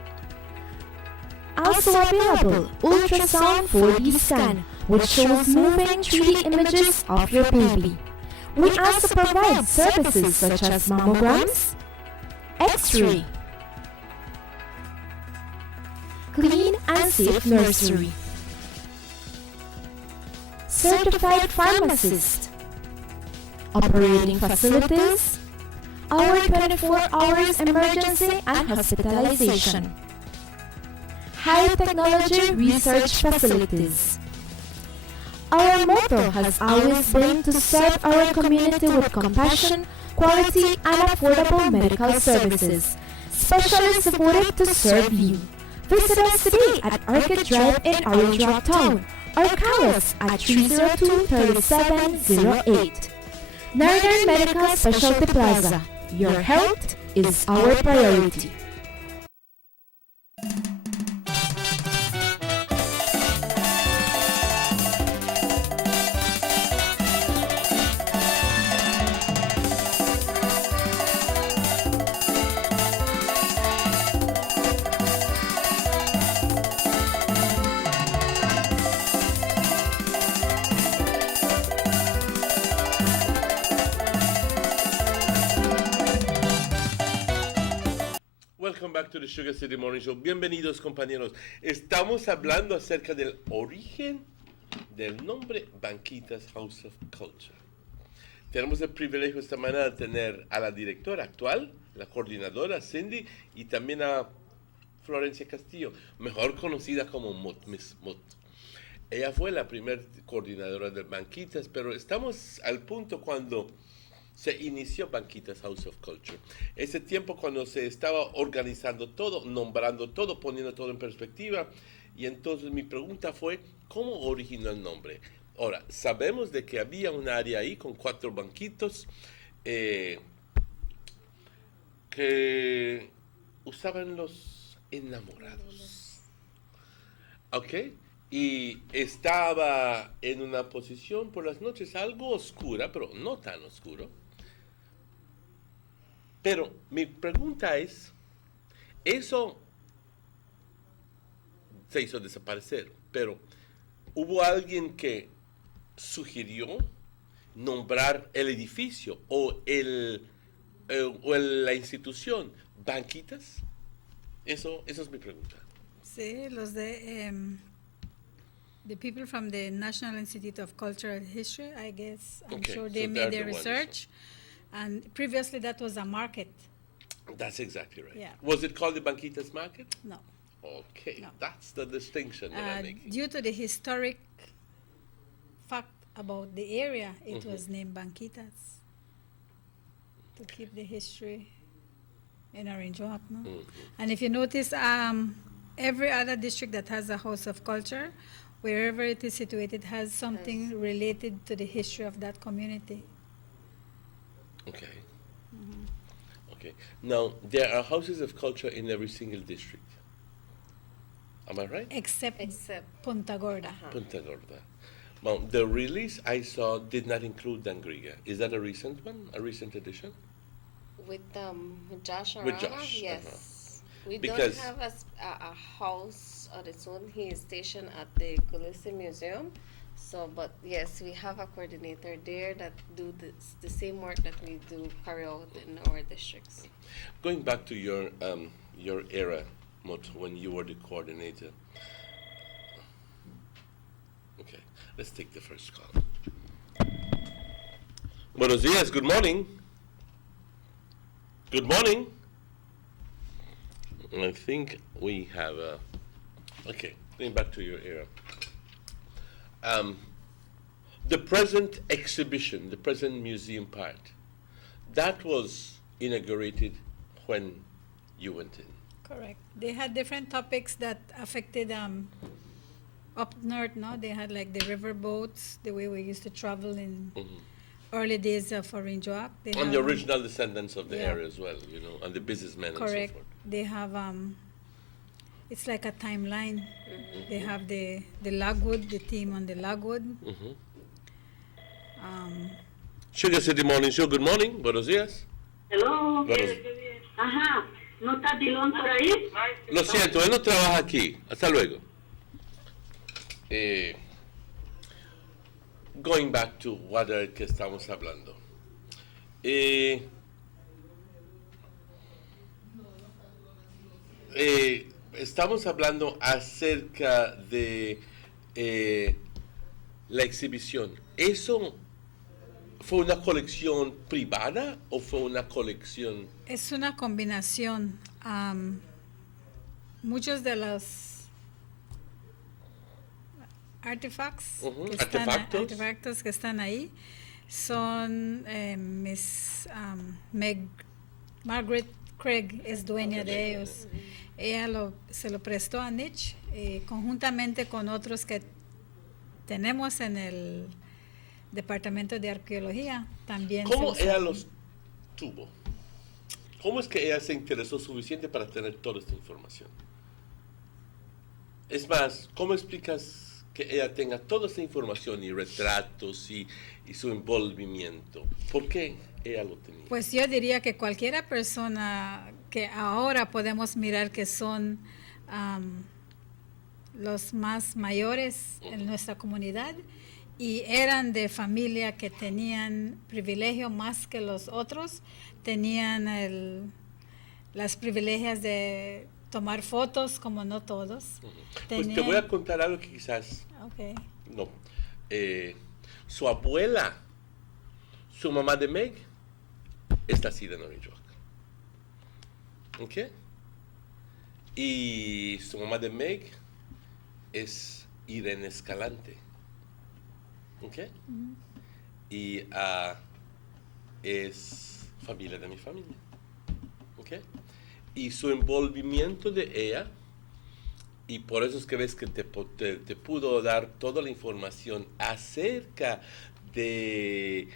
Also available, ultrasound 4D scan, which shows moving 3D images of your baby. We also provide services such as mammograms, X-ray, clean and safe nursery, certified pharmacist, operating facilities, our 24 hours emergency and hospitalization, high technology research facilities. Our motto has always been to serve our community with compassion, quality, and affordable medical services, specially supported to serve you. Visit us today at Orchid Drive in Orange Rock Town or call us at 302-3708. Northern Medical Specialty Plaza. Your health is our priority. Welcome back to the Sugar City Morning Show. Bienvenidos, compañeros. Estamos hablando acerca del origen del nombre Banquitas House of Culture. Tenemos el privilegio esta mañana de tener a la directora actual, la coordinadora Cindy, y también a Florencia Castillo, mejor conocida como Miss Mot. Ella fue la primera coordinadora de Banquitas, pero estamos al punto cuando se inició Banquitas House of Culture. Ese tiempo cuando se estaba organizando todo, nombrando todo, poniendo todo en perspectiva. Y entonces mi pregunta fue, ¿cómo originó el nombre? Ahora, sabemos de que había un área ahí con 4 banquitos que usaban los enamorados. ¿Ok? Y estaba en una posición por las noches algo oscura, pero no tan oscuro. Pero mi pregunta es, eso se hizo desaparecer, pero ¿hubo alguien que sugirió nombrar el edificio o la institución Banquitas? Eso es mi pregunta. Sí, los de the people from the National Institute of Cultural History, I guess, I'm sure they made their research. And previously that was a market. That's exactly right. Yeah. Was it called the Banquitas Market? No. Okay, no. That's the distinction that I'm making. Due to the historic fact about the area, it was named Banquitas to keep the history in Orange Walk. No? And if you notice, every other district that has a house of culture, wherever it is situated, has something related to the history of that community. Okay. Okay. Now, there are houses of culture in every single district. Am I right? Except Punta Gorda. Punta Gorda. Well, the release I saw did not include Dangriga. Is that a recent one? A recent edition? With Josh Arana? With Josh. Yes. We Because don't have a house on its own. He is stationed at the Kulisi Museum. So, but yes, we have a coordinator there that do the same work that we do carry out in our districts. Going back to your era, Mot, when you were the coordinator. Okay, let's take the first call. Buenos días, good morning. Good morning. I think we have okay, going back to your era. The present exhibition, the present museum part, that was inaugurated when you went in. Correct. They had different topics that affected up north, no? They had like the river boats, the way we used to travel in early days of Orange Walk. And the original descendants of the area as well, you know, and the businessmen and so Correct. forth. They have, it's like a timeline. They have the logwood, the theme on the logwood. Sugar City Morning Show, good morning, buenos días. Hello. Buenos- Ajá. ¿No está Dilón por ahí? Lo siento, él no trabaja aquí. Hasta luego. Going back to what que estamos hablando. Estamos hablando acerca de la exhibición. ¿Eso fue una colección privada o fue una colección? Es una combinación. Muchos de los artefactos que están ahí son Margaret Craig es dueña de ellos. Ella se lo prestó a Nietzsche conjuntamente con otros que tenemos en el Departamento de Arqueología. También. ¿Cómo ella los tuvo? ¿Cómo es que ella se interesó suficiente para tener toda esta información? Es más, ¿cómo explicas que ella tenga toda esta información y retratos y su envolvimiento? ¿Por qué ella lo tenía? Pues yo diría que cualquiera persona que ahora podemos mirar que son los más mayores en nuestra comunidad y eran de familia que tenían privilegio más que los otros, tenían las privilegios de tomar fotos, como no todos. Pues te voy a contar algo que quizás no. Su abuela, su mamá de Meg, es nacida en Orange Walk. ¿Ok? Y su mamá de Meg es Irene Escalante. ¿Ok? Y es familia de mi familia. ¿Ok? Y su envolvimiento de ella, y por eso es que ves que te pudo dar toda la información acerca de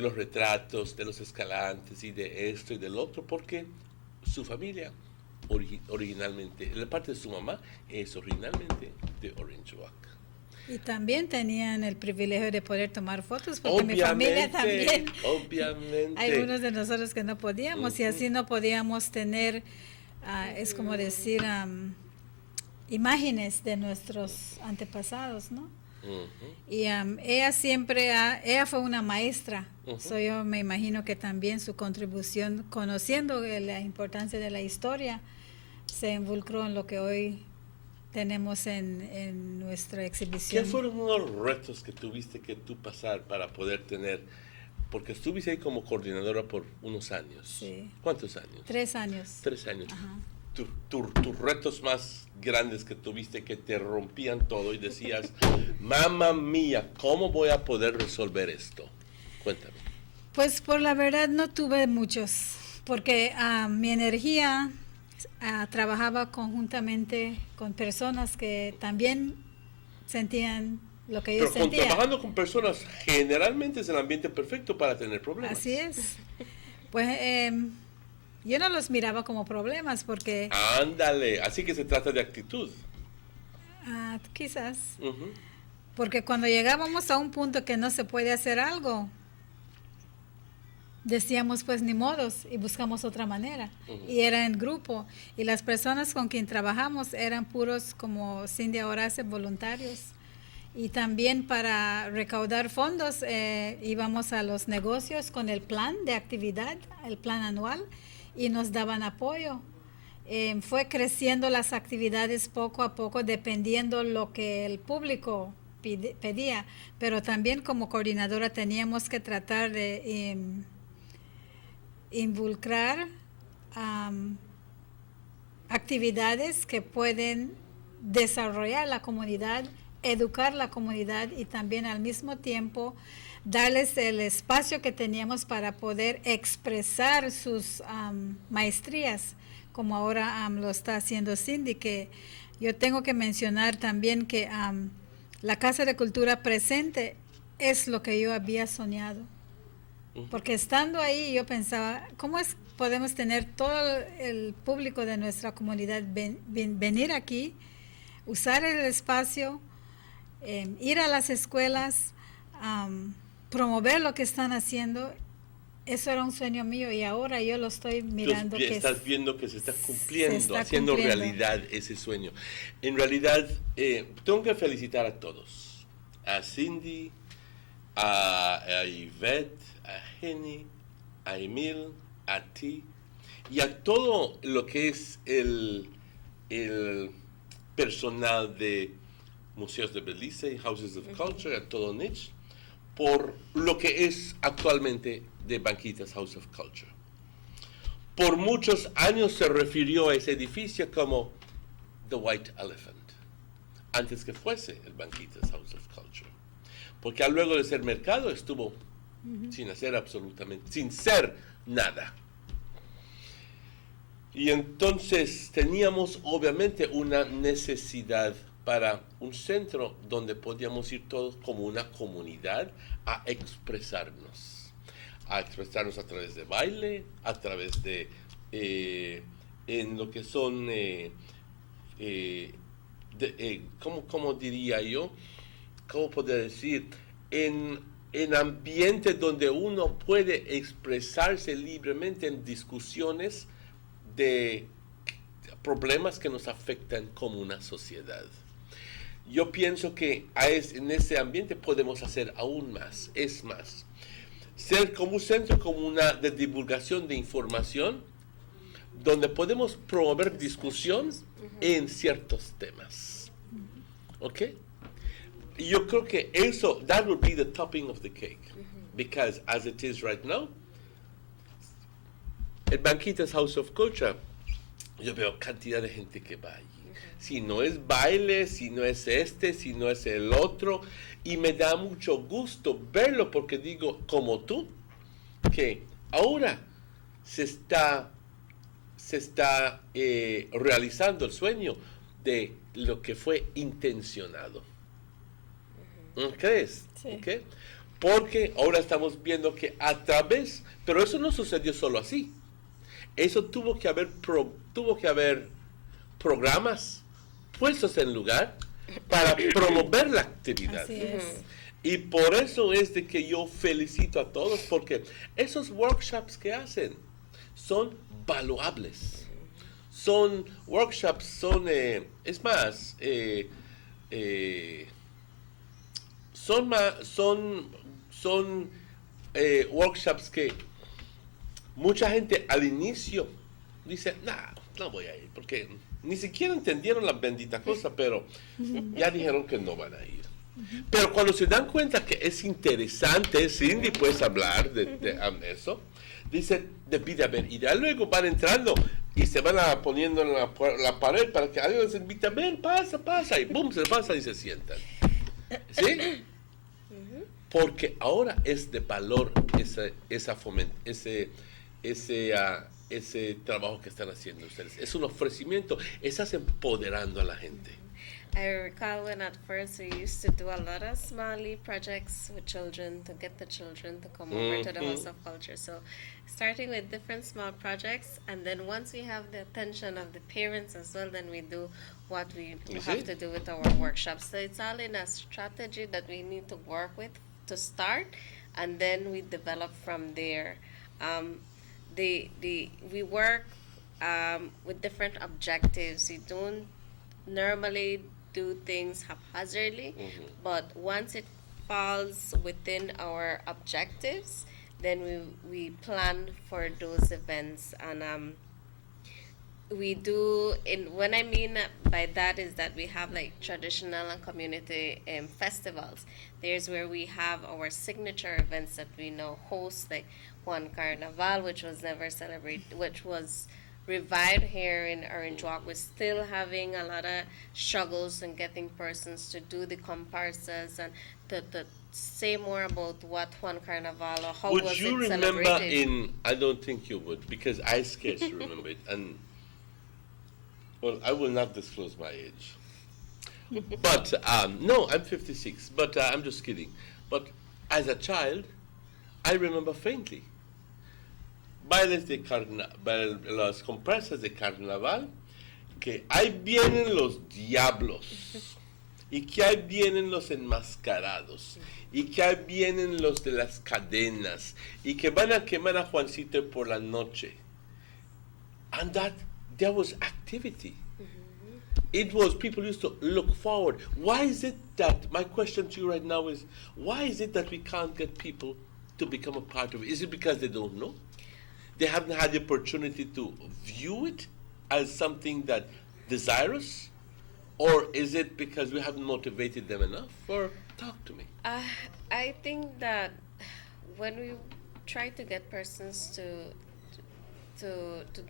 los retratos de los Escalantes y de esto y del otro, porque su familia originalmente, la parte de su mamá es originalmente de Orange Walk. Y también tenían el privilegio de poder tomar fotos, porque mi familia también. Obviamente. Hay unos de nosotros que no podíamos, y así no podíamos tener, es como decir, imágenes de nuestros antepasados, ¿no? Y ella siempre, ella fue una maestra, yo me imagino que también su contribución, conociendo la importancia de la historia, se involucró en lo que hoy tenemos en nuestra exhibición. ¿Qué fueron unos retos que tuviste que tú pasar para poder tener? Porque estuviste ahí como coordinadora por unos años. Sí. ¿Cuántos años? 3 años. 3 años. Ajá. Tus retos más grandes que tuviste que te rompían todo y decías, mamá mía, ¿cómo voy a poder resolver esto? Cuéntame. Pues por la verdad no tuve muchos, porque mi energía trabajaba conjuntamente con personas que también sentían lo que yo sentía. Trabajando con personas generalmente es el ambiente perfecto para tener problemas. Así es. Pues yo no los miraba como problemas porque... Ándale, así que se trata de actitud. Quizás. Porque cuando llegábamos a un punto que no se puede hacer algo, decíamos pues ni modos y buscamos otra manera. Y era en grupo. Y las personas con quien trabajamos eran puros, como Cindy ahora hace, voluntarios. Y también para recaudar fondos íbamos a los negocios con el plan de actividad, el plan anual, y nos daban apoyo. Fue creciendo las actividades poco a poco dependiendo lo que el público pedía, pero también como coordinadora teníamos que tratar de involucrar actividades que pueden desarrollar la comunidad, educar la comunidad y también al mismo tiempo darles el espacio que teníamos para poder expresar sus maestrías, como ahora lo está haciendo Cindy, que yo tengo que mencionar también que la Casa de Cultura Presente es lo que yo había soñado. Porque estando ahí yo pensaba, ¿cómo podemos tener todo el público de nuestra comunidad venir aquí, usar el espacio, ir a las escuelas, promover lo que están haciendo? Eso era un sueño mío y ahora yo lo estoy mirando. Estás viendo que se está cumpliendo, haciendo realidad ese sueño. En realidad, tengo que felicitar a todos, a Cindy, a Yvette, a Jenny, a Emil, a ti y a todo lo que es el personal de Museos de Belice, Houses of Culture, a todo Nietzsche, por lo que es actualmente de Banquitas House of Culture. Por muchos años se refirió a ese edificio como The White Elephant, antes que fuese el Banquitas House of Culture. Porque luego de ser mercado estuvo sin hacer absolutamente, sin ser nada. Y entonces teníamos obviamente una necesidad para un centro donde podíamos ir todos como una comunidad a expresarnos a través de baile, a través de en lo que son ¿cómo diría yo? ¿Cómo podría decir? En ambientes donde uno puede expresarse libremente en discusiones de problemas que nos afectan como una sociedad. Yo pienso que en ese ambiente podemos hacer aún más, es más. Ser como un centro como una de divulgación de información, donde podemos promover discusión en ciertos temas. ¿Ok? Y yo creo que eso, that would be the topping of the cake. Because as it is right now, el Banquitas House of Culture, yo veo cantidad de gente que va allí. Si no es baile, si no es si no es el otro, y me da mucho gusto verlo porque digo, como tú, que ahora se está realizando el sueño de lo que fue intencionado. ¿No crees? Sí. ¿Okay? Porque ahora estamos viendo que pero eso no sucedió solo así. Eso tuvo que haber programas puestos en lugar para promover la actividad. Así es. Y por eso es de que yo felicito a todos, porque esos workshops que hacen son valuables. Son workshops, es más, son workshops que mucha gente al inicio dice, no voy a ir, porque ni siquiera entendieron la bendita cosa, pero ya dijeron que no van a ir. Pero cuando se dan cuenta que es interesante, Cindy, puedes hablar de eso, dice, debí de haber ido. Y luego van entrando y se van poniendo en la pared para que alguien les invite a ver, pasa, y boom, se pasa y se sientan. ¿Sí? Porque ahora es de valor ese trabajo que están haciendo ustedes. Es un ofrecimiento, estás empoderando a la gente. I recall when at first we used to do a lot of small projects with children to get the children to come over to the House of Culture. So starting with different small projects, and then once we have the attention of the parents as well, then we do what we have to do with our workshops. So it's all in a strategy that we need to work with to start, and then we develop from there. We work with different objectives. We don't normally do things haphazardly, but once it falls within our objectives, then we plan for those events. And we do, when I mean by that is that we have like traditional and community festivals. There's where we have our signature events that we now host, like Juan Carnaval, which was never celebrated, which was revived here in Orange Walk. We're still having a lot of struggles in getting persons to do the comparsas and to say more about what Juan Carnaval or how was it celebrated. Would you remember I don't think you would, because I scarcely remember it, and well, I will not disclose my age. But, no, I'm 56, but I'm just kidding. But as a child, I remember faintly. Las comparsas de carnaval, que ahí vienen los diablos, y que ahí vienen los enmascarados, y que ahí vienen los de las cadenas, y que van a quemar a Juancito por la noche. And there was activity. It was, people used to look forward. Why is it that, my question to you right now is, why is it that we can't get people to become a part of it? Is it because they don't know? they haven't had the opportunity to view it as something that desirous, or is it because we haven't motivated them enough? Or talk to me. I think that when we try to get persons to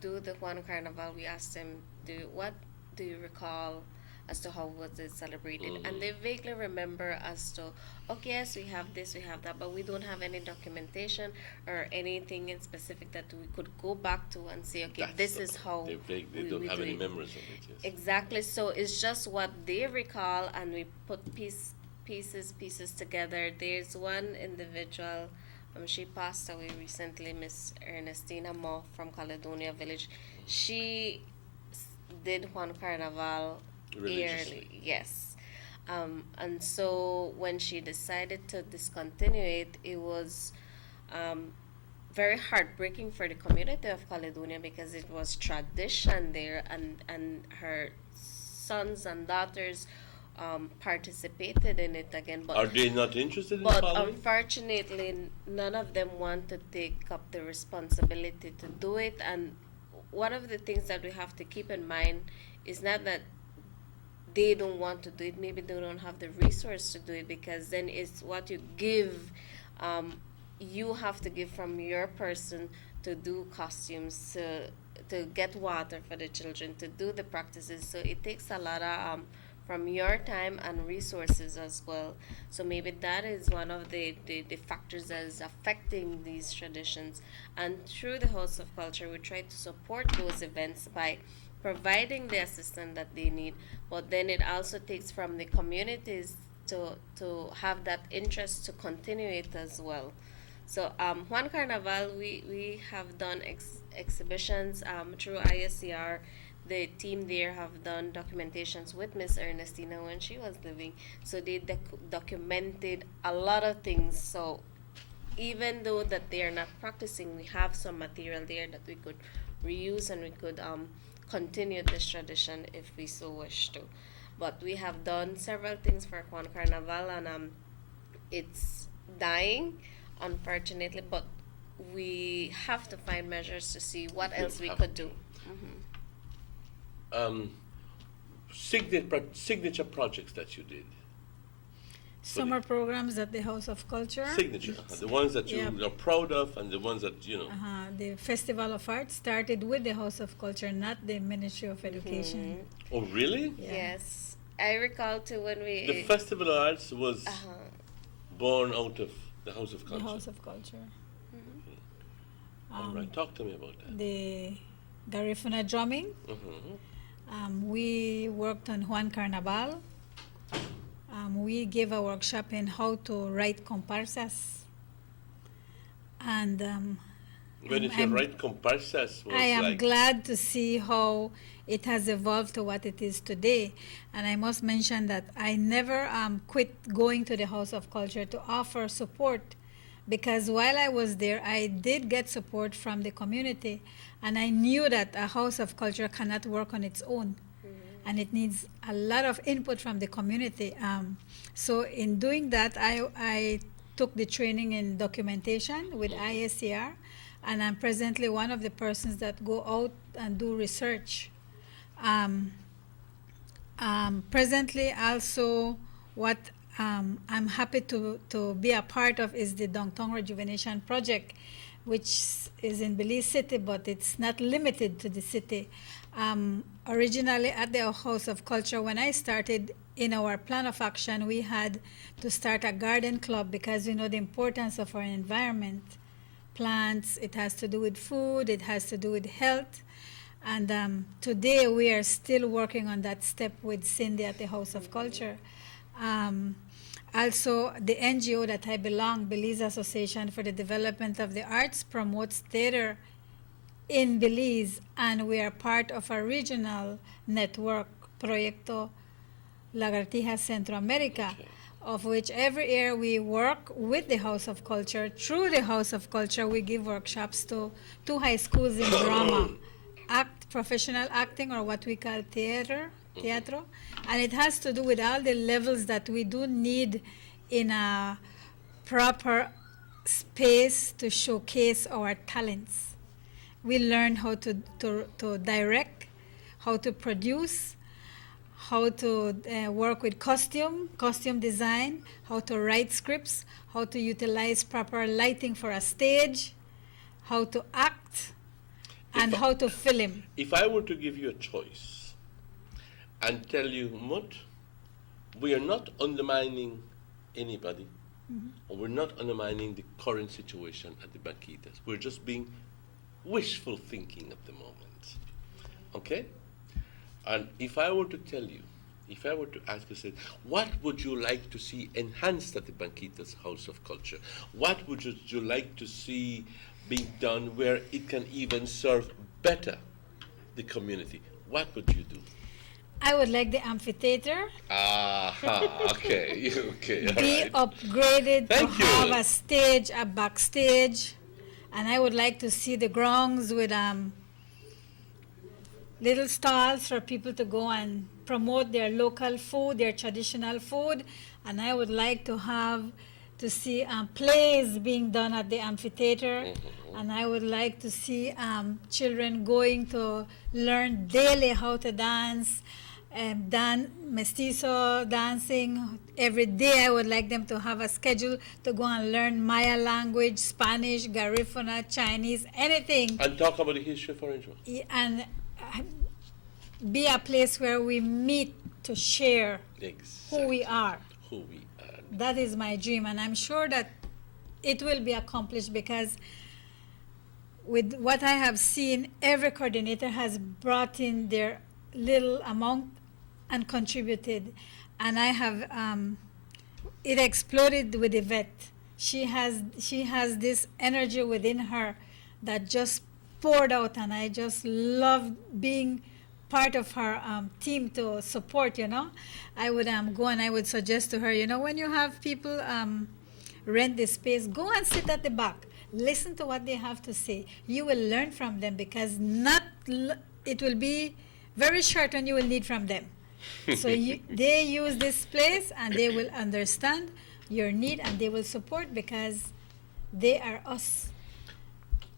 do the Juan Carnival, we ask them, what do you recall as to how was it celebrated? And they vaguely remember as to, okay, yes, we have this, we have that, but we don't have any documentation or anything in specific that we could go back to and say, okay, this is how They don't have any memories of it. Yes. Exactly. So it's just what they recall, and we put pieces together. There's one individual, she passed away recently, Miss Ernestina Moore from Caledonia Village. She did Juan Carnival yearly, yes. And so when she decided to discontinue it, it was very heartbreaking for the community of Caledonia, because it was tradition there, and her sons and daughters participated in it again. But are they not interested in But following? unfortunately, none of them want to take up the responsibility to do it. And one of the things that we have to keep in mind is not that they don't want to do it, maybe they don't have the resource to do it, because then it's what you give. You have to give from your person to do costumes, to get water for the children, to do the practices. So it takes a lot of from your time and resources as well. So maybe that is one of the factors that is affecting these traditions. And through the House of Culture, we try to support those events by providing the assistance that they need. But then it also takes from the communities to have that interest to continue it as well. So Juan Carnival, we have done exhibitions through ISCR. The team there have done documentations with Miss Ernestina when she was living. So they documented a lot of things. So even though that they are not practicing, we have some material there that we could reuse, and we could continue this tradition if we so wish to. But we have done several things for Juan Carnival, and it's dying, unfortunately, but we have to find measures to see what else we could do. Signature projects that you did. Summer programs at the House of Culture. Signature, the ones that you are proud of, and the ones that you know. The Festival of Arts started with the House of Culture, not the Ministry of Education. Oh, really? Yes, I recall too when we. The Festival of Arts was born out of the House of Culture. The House of Culture. All right, talk to me about that. The Garifuna drumming. We worked on Juan Carnival. We gave a workshop in how to write comparsas. And when you write comparsas, I am glad to see how it has evolved to what it is today. And I must mention that I never quit going to the House of Culture to offer support, because while I was there, I did get support from the community, and I knew that a House of Culture cannot work on its own, and it needs a lot of input from the community. So in doing that, I took the training in documentation with ISCR, and I'm presently one of the persons that go out and do research. Presently also, what I'm happy to be a part of is the Dongtong Rejuvenation Project, which is in Belize City, but it's not limited to the city. Originally at the House of Culture, when I started, in our plan of action, we had to start a garden club, because we know the importance of our environment. Plants, it has to do with food, it has to do with health. And today we are still working on that step with Cindy at the House of Culture. Also, the NGO that I belong, Belize Association for the Development of the Arts, promotes theater in Belize, and we are part of a regional network, Proyecto Lagartijas Centroamérica, of which every year we work with the House of Culture. Through the House of Culture, we give workshops to 2 high schools in drama, professional acting, or what we call teatro, and it has to do with all the levels that we do need in a proper space to showcase our talents. we learn how to direct, how to produce, how to work with costume design, how to write scripts, how to utilize proper lighting for a stage, how to act, and how to film. If I were to give you a choice and tell you, Mut, we are not undermining anybody, or we're not undermining the current situation at the Banquitas. We're just being wishful thinking at the moment. Okay? And if I were to tell you, if I were to ask you, say, what would you like to see enhanced at the Banquitas House of Culture? What would you like to see being done where it can even serve better the community? What would you do? I would like the amphitheater Okay, okay, all be right. upgraded Thank to you. have a stage, a backstage, and I would like to see the grounds with little stalls for people to go and promote their local food, their traditional food, and I would like to see plays being done at the amphitheater, and I would like to see children going to learn daily how to dance, mestizo dancing. Every day I would like them to have a schedule to go and learn Maya language, Spanish, Garifuna, Chinese, anything. And talk about the history of Orange. And be a place where we meet to share who we are. Who we are. That is my dream, and I'm sure that it will be accomplished because with what I have seen, every coordinator has brought in their little amount and contributed, and I have it exploded with Yvette. She has this energy within her that just poured out, and I just love being part of her team to support. I would go and I would suggest to her, when you have people rent this space, go and sit at the back, listen to what they have to say. You will learn from them because it will be very short when you will need from them. So they use this place and they will understand your need and they will support because they are us.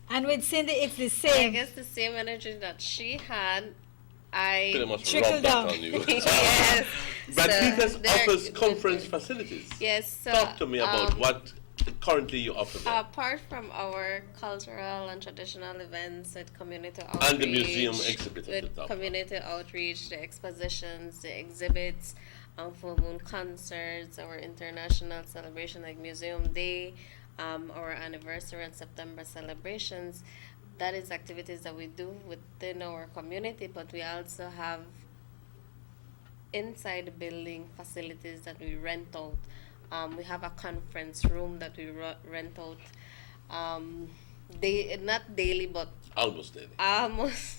And with Cindy, it's the same. I guess the same energy that she had, I Pretty much trickle rub that down. on you. Yes. Banquitas So offers conference facilities. Yes. So, Talk to me about what currently you offer there. apart from our cultural and traditional events with community outreach, And the museum exhibit at the with top. community outreach, the expositions, the exhibits, full moon concerts, our international celebration like Museum Day, our anniversary and September celebrations. That is activities that we do within our community, but we also have inside the building facilities that we rent out. We have a conference room that we rent out. Not daily, but Almost daily. almost.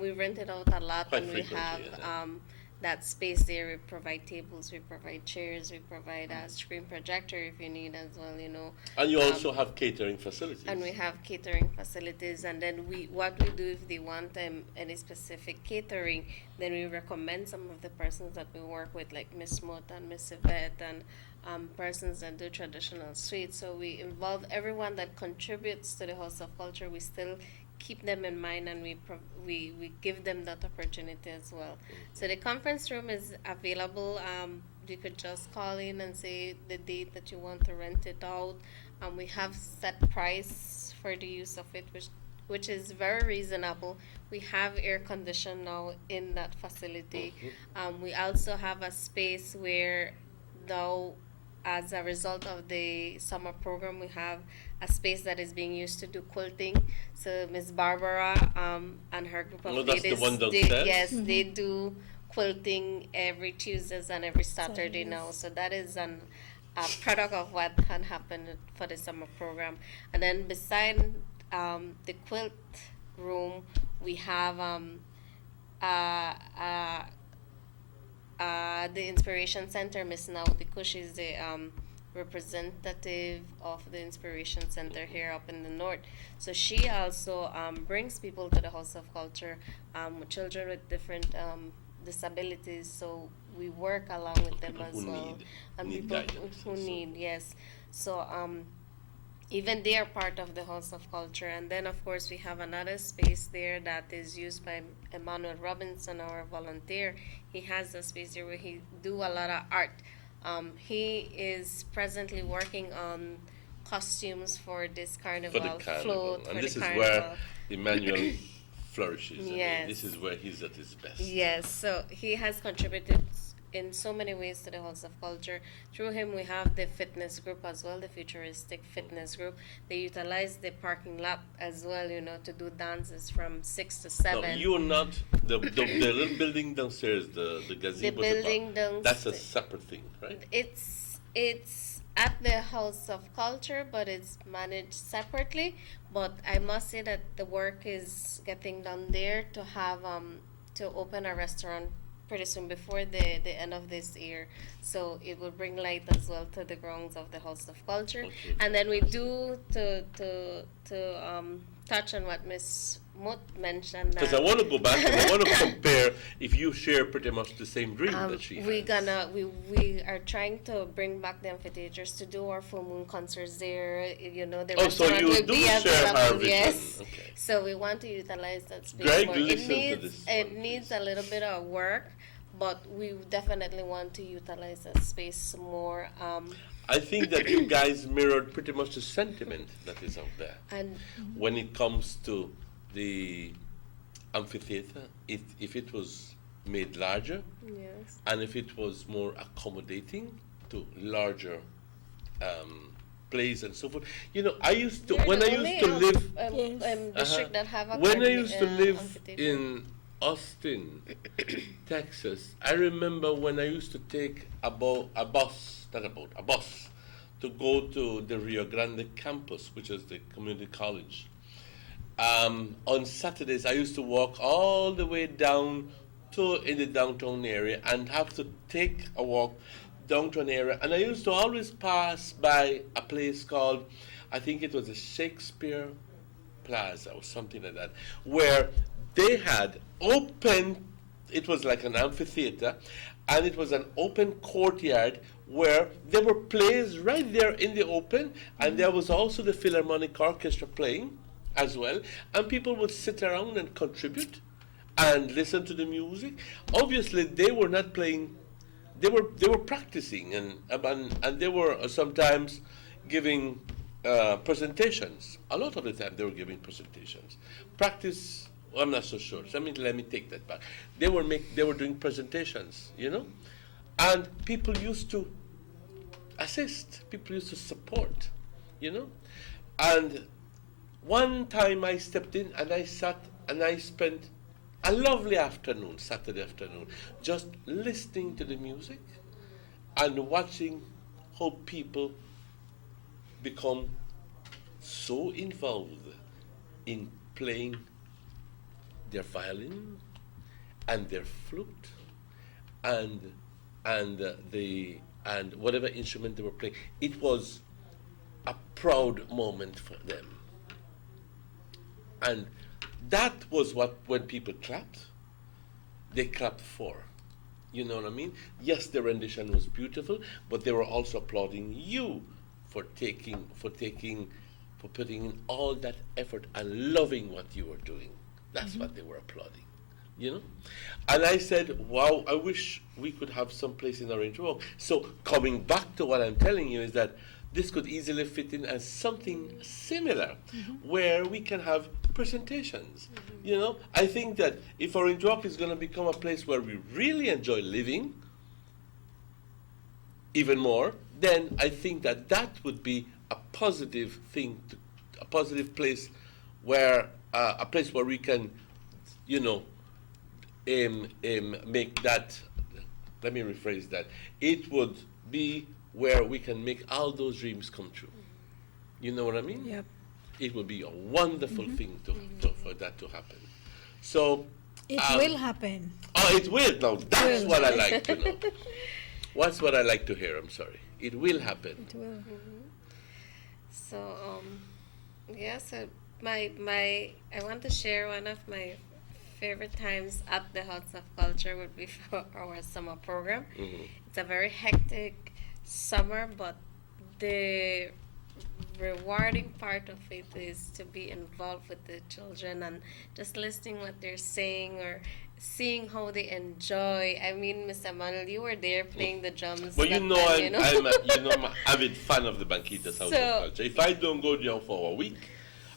We rent it out a lot, Quite and we frequently, have that space there. We provide tables, we provide chairs, we provide a screen projector if you need as well. And you also have catering facilities. And we have catering facilities, and then what we do if they want any specific catering, then we recommend some of the persons that we work with, like Miss Mot and Miss Yvette, and persons that do traditional sweets. So we involve everyone that contributes to the House of Culture. We still keep them in mind, and we give them that opportunity as well. So the conference room is available. You could just call in and say the date that you want to rent it out. We have set price for the use of it, which is very reasonable. We have air condition now in that facility. We also have a space where, though, as a result of the summer program, we have a space that is being used to do quilting. So Miss Barbara and her group of that's the ladies, one downstairs? yes, they do quilting every Tuesdays and every Saturday now. So that is a product of what can happen for the summer program. And then beside the quilt room, we have the Inspiration Center. Miss Naudi Kush is the representative of the Inspiration Center here up in the north. So she also brings people to the House of Culture, children with different disabilities. So we work along with them as well. And need people guidance who also. need, yes. So even they are part of the House of Culture. And then, of course, we have another space there that is used by Emmanuel Robinson, our volunteer. He has a space there where he do a lot of art. He is presently working on costumes for this carnival, For the carnival. float, And for this the is carnival. where Emmanuel flourishes. I mean, Yes. this is where he's at his best. Yes, so he has contributed in so many ways to the House of Culture. Through him, we have the fitness group as well, the futuristic fitness group. They utilize the parking lot as well, you know, to do dances from 6 to 7. No, you're not the little building downstairs, the gazebo. building That's a downstairs. separate thing, right? It's at the House of Culture, but it's managed separately. But I must say that the work is getting done there to have to open a restaurant pretty soon before the end of this year. So it will bring light as well to the grounds of the House of Culture. Okay. And then we do to touch on what Miss Mut mentioned. Because I want to go back and I want to compare if you share pretty much the same dream that she has. We are trying to bring back the amphitheaters to do our full moon concerts there. You know, the Oh, so restaurant you will do be share available. our vision. Yes. Okay. So we want to utilize that space Greg, more. listen to It needs this it needs a little bit of work, but we definitely want to utilize that space more. I think that you guys mirrored pretty much the sentiment that is out there. And When it comes to the amphitheater, if it was made larger, yes. and if it was more accommodating to larger plays and so forth. You know, I used to, They're when the I only used to district live, that have a when I used to live amphitheater. in Austin, Texas, I remember when I used to take a bus to go to the Rio Grande campus, which is the community college. On Saturdays, I used to walk all the way down to in the downtown area and have to take a walk downtown area. And I used to always pass by a place called, I think it was the Shakespeare Plaza or something like that, where they had open, it was like an amphitheater, and it was an open courtyard where there were plays right there in the open, and there was also the Philharmonic Orchestra playing as well, and people would sit around and contribute and listen to the music. Obviously, they were not playing; they were practicing, and they were sometimes giving presentations. A lot of the time, they were giving presentations. Practice, I'm not so sure. So let me take that back. They were doing presentations, you know, and people used to assist. People used to support, you know, and one time I stepped in and I sat and I spent a lovely afternoon, Saturday afternoon, just listening to the music and watching how people become so involved in playing their violin and their flute and whatever instrument they were playing. It was a proud moment for them. And that was what, when people clapped, they clapped for. You know what I mean? Yes, the rendition was beautiful, but they were also applauding you for putting in all that effort and loving what you were doing. That's what they were applauding, you know? And I said, wow, I wish we could have some place in Orange Walk. So coming back to what I'm telling you is that this could easily fit in as something similar, where we can have presentations. You know, I think that if Orange Walk is going to become a place where we really enjoy living even more, then I think that that would be a positive thing, a positive place where we can, you know, make that. Let me rephrase that. It would be where we can make all those dreams come true. You know what I mean? Yep. It would be a wonderful thing for that to happen. So It will happen. Oh, it will. Now that's Will. what I like to know. What's what I like to hear? I'm sorry. It will happen. It will. So yeah. So my I want to share one of my favorite times at the House of Culture would be for our summer program. It's a very hectic summer, but the rewarding part of it is to be involved with the children and just listening what they're saying or seeing how they enjoy. I mean, Mr. Manuel, you were there playing the drums. Well, that you know, time, I'm an avid fan of the Banquitas House of So- Culture. If I don't go there for a week,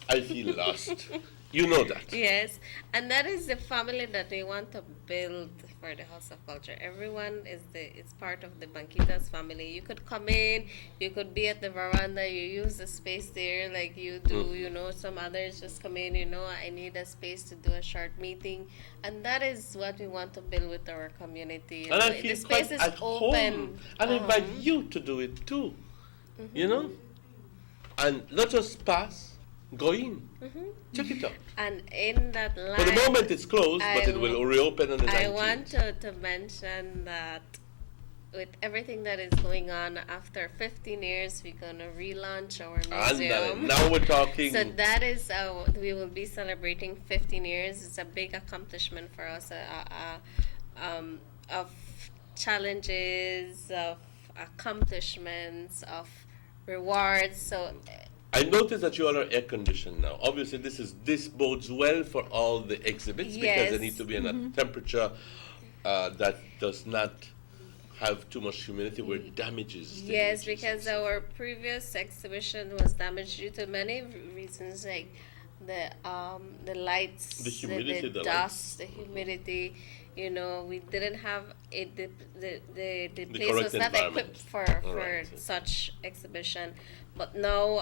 I feel lost. You know that. Yes, and that is the family that we want to build for the House of Culture. Everyone is part of the Banquitas family. You could come in, you could be at the veranda, you use the space there like you do, you know, some others just come in, you know, I need a space to do a short meeting. And that is what we want to build with our community. You And know, I feel the space quite is at open. home. And I invite you to do it too. You know? And not just pass, go in. Check it out. And in that line, For the moment it's closed, but it will reopen on the 19th. I want to mention that with everything that is going on, after 15 years, we're going to relaunch our museum. Now we're talking. So that is, we will be celebrating 15 years. It's a big accomplishment for us of challenges, of accomplishments, of rewards. So I noticed that you all are air conditioned now. Obviously, this bodes well for all the exhibits because they need to be in a temperature that does not have too much humidity where it damages. the yes, images. because our previous exhibition was damaged due to many reasons, like the lights, The humidity, the the dust, the humidity. You know, we didn't have it. The place correct was not environment. equipped for Alright. such exhibition. But now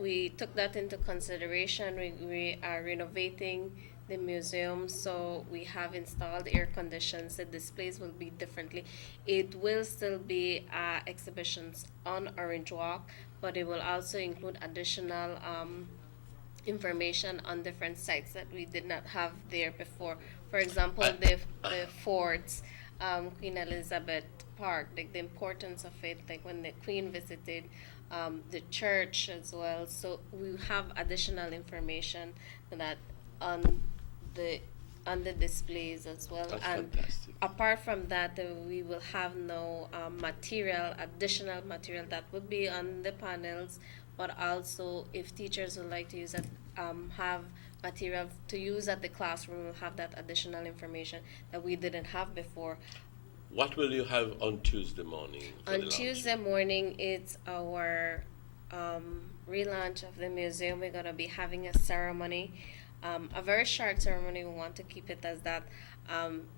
we took that into consideration. We are renovating the museum, so we have installed air conditions. The displays will be differently. It will still be exhibitions on Orange Walk, but it will also include additional information on different sites that we did not have there before. For example, the forts, Queen Elizabeth Park, like the importance of it, like when the Queen visited, the church as well. So we have additional information that on the displays as well. That's and fantastic. apart from that, we will have no additional material that would be on the panels, but also if teachers would like to use it, have material to use at the classroom, we'll have that additional information that we didn't have before. What will you have on Tuesday morning? for the On launch? Tuesday morning, it's our relaunch of the museum. We're going to be having a ceremony, a very short ceremony. We want to keep it as that,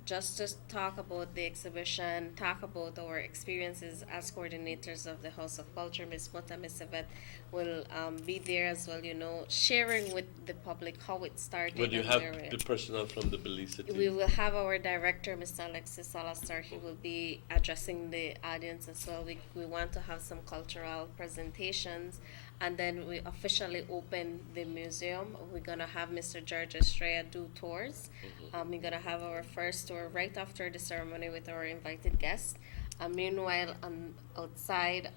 just to talk about the exhibition, talk about our experiences as coordinators of the House of Culture. Ms. Mota, Ms. Yvette will be there as well, you know, sharing with the public how it started. Will you and have where we- the personnel from the Belize City? we will have our director, Mr. Alexis Salastar. He will be addressing the audience as well. We want to have some cultural presentations, and then we officially open the museum. We're gonna have Mr. George Estrella do tours. We're gonna have our first tour right after the ceremony with our invited guests. Meanwhile, outside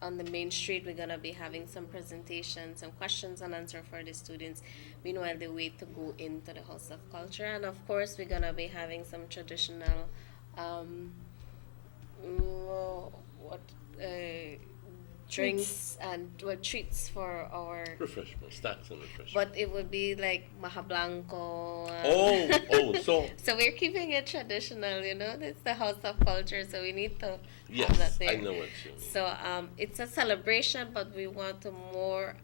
on the main street, we're gonna be having some presentations, some questions and answers for the students. Meanwhile, they wait to go into the House of Culture, and of course, we're gonna be having some traditional, drinks and treats for our. Refreshments, snacks and refreshments. But it would be like Maha Blanco. So. So we're keeping it traditional, you know. It's the House of Culture, so we need to have Yes, that there. I know what you mean. So it's a celebration, but we want to more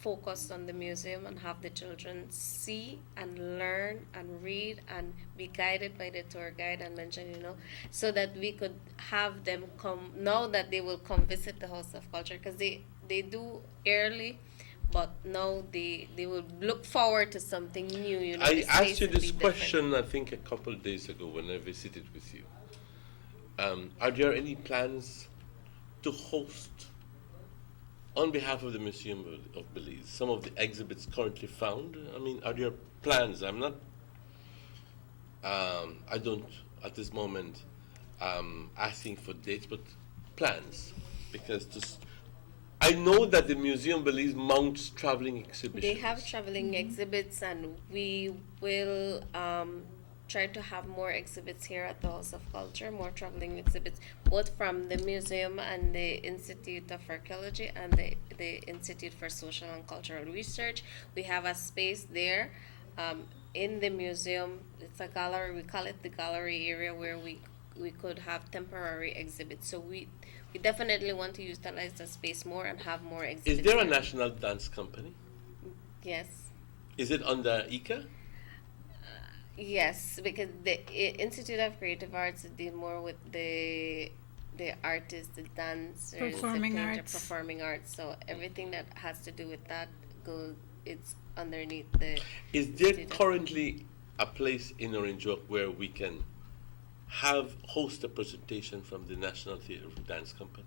focus on the museum and have the children see and learn and read and be guided by the tour guide and mention, you know, so that we could have them come, now that they will come visit the House of Culture, because they do early, but now they will look forward to something new, you know. I the asked space you will this be different. question, I think, a couple of days ago when I visited with you. Are there any plans to host, on behalf of the Museum of Belize, some of the exhibits currently found? I mean, are there plans? I'm not, I don't, at this moment, asking for dates, but plans. Because I know that the Museum Belize mounts traveling exhibitions. They have traveling exhibits, and we will try to have more exhibits here at the House of Culture, more traveling exhibits, both from the museum and the Institute of Archaeology and the Institute for Social and Cultural Research. We have a space there in the museum. It's a gallery, we call it the gallery area, where we could have temporary exhibits. So we definitely want to utilize the space more and have more exhibits. Is there a there. national dance company? Yes. Is it under ICA? Yes, because the Institute of Creative Arts deal more with the artists, the dancers, Performing the painter, arts. performing arts. So everything that has to do with that it's underneath the. Is there Institute of- currently a place in Orange Walk where we can host a presentation from the National Theatre of Dance Company?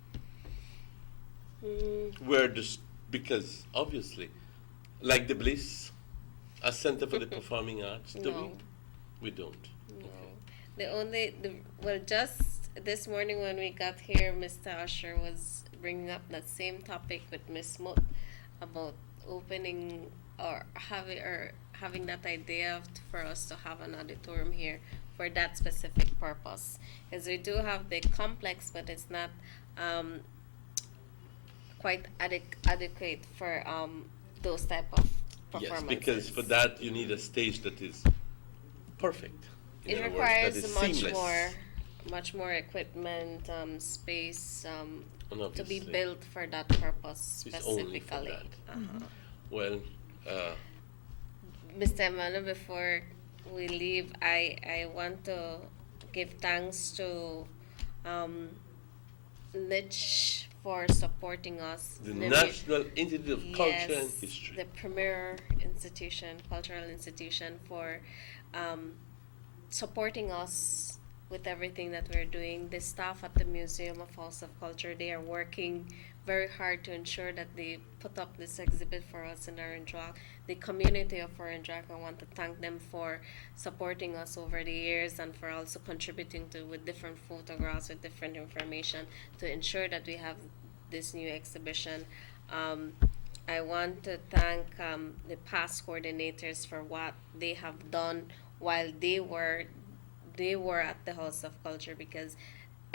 Where because obviously, like the Bliss, a center for the performing arts, do No. we don't. Well, just this morning when we got here, Mr. Usher was bringing up that same topic with Miss Mott about opening or having that idea for us to have an auditorium here for that specific purpose. Because we do have the complex, but it's not quite adequate for those type of Yes, performances. because for that you need a stage that is perfect. In It other words, requires that is much seamless. much more equipment, space And to be obviously, built for that purpose it's only for specifically. that. Uh-huh. Well, Mr. Emmanuel, before we leave, I want to give thanks to Nitch for supporting us. the National Institute of Culture and Yes, History. the premier institution, cultural institution, for supporting us with everything that we're doing. The staff at the Museum of House of Culture, they are working very hard to ensure that they put up this exhibit for us in Orange Walk. The community of Orange Walk, I want to thank them for supporting us over the years and for also contributing with different photographs, with different information to ensure that we have this new exhibition. I want to thank the past coordinators for what they have done while they were at the House of Culture, because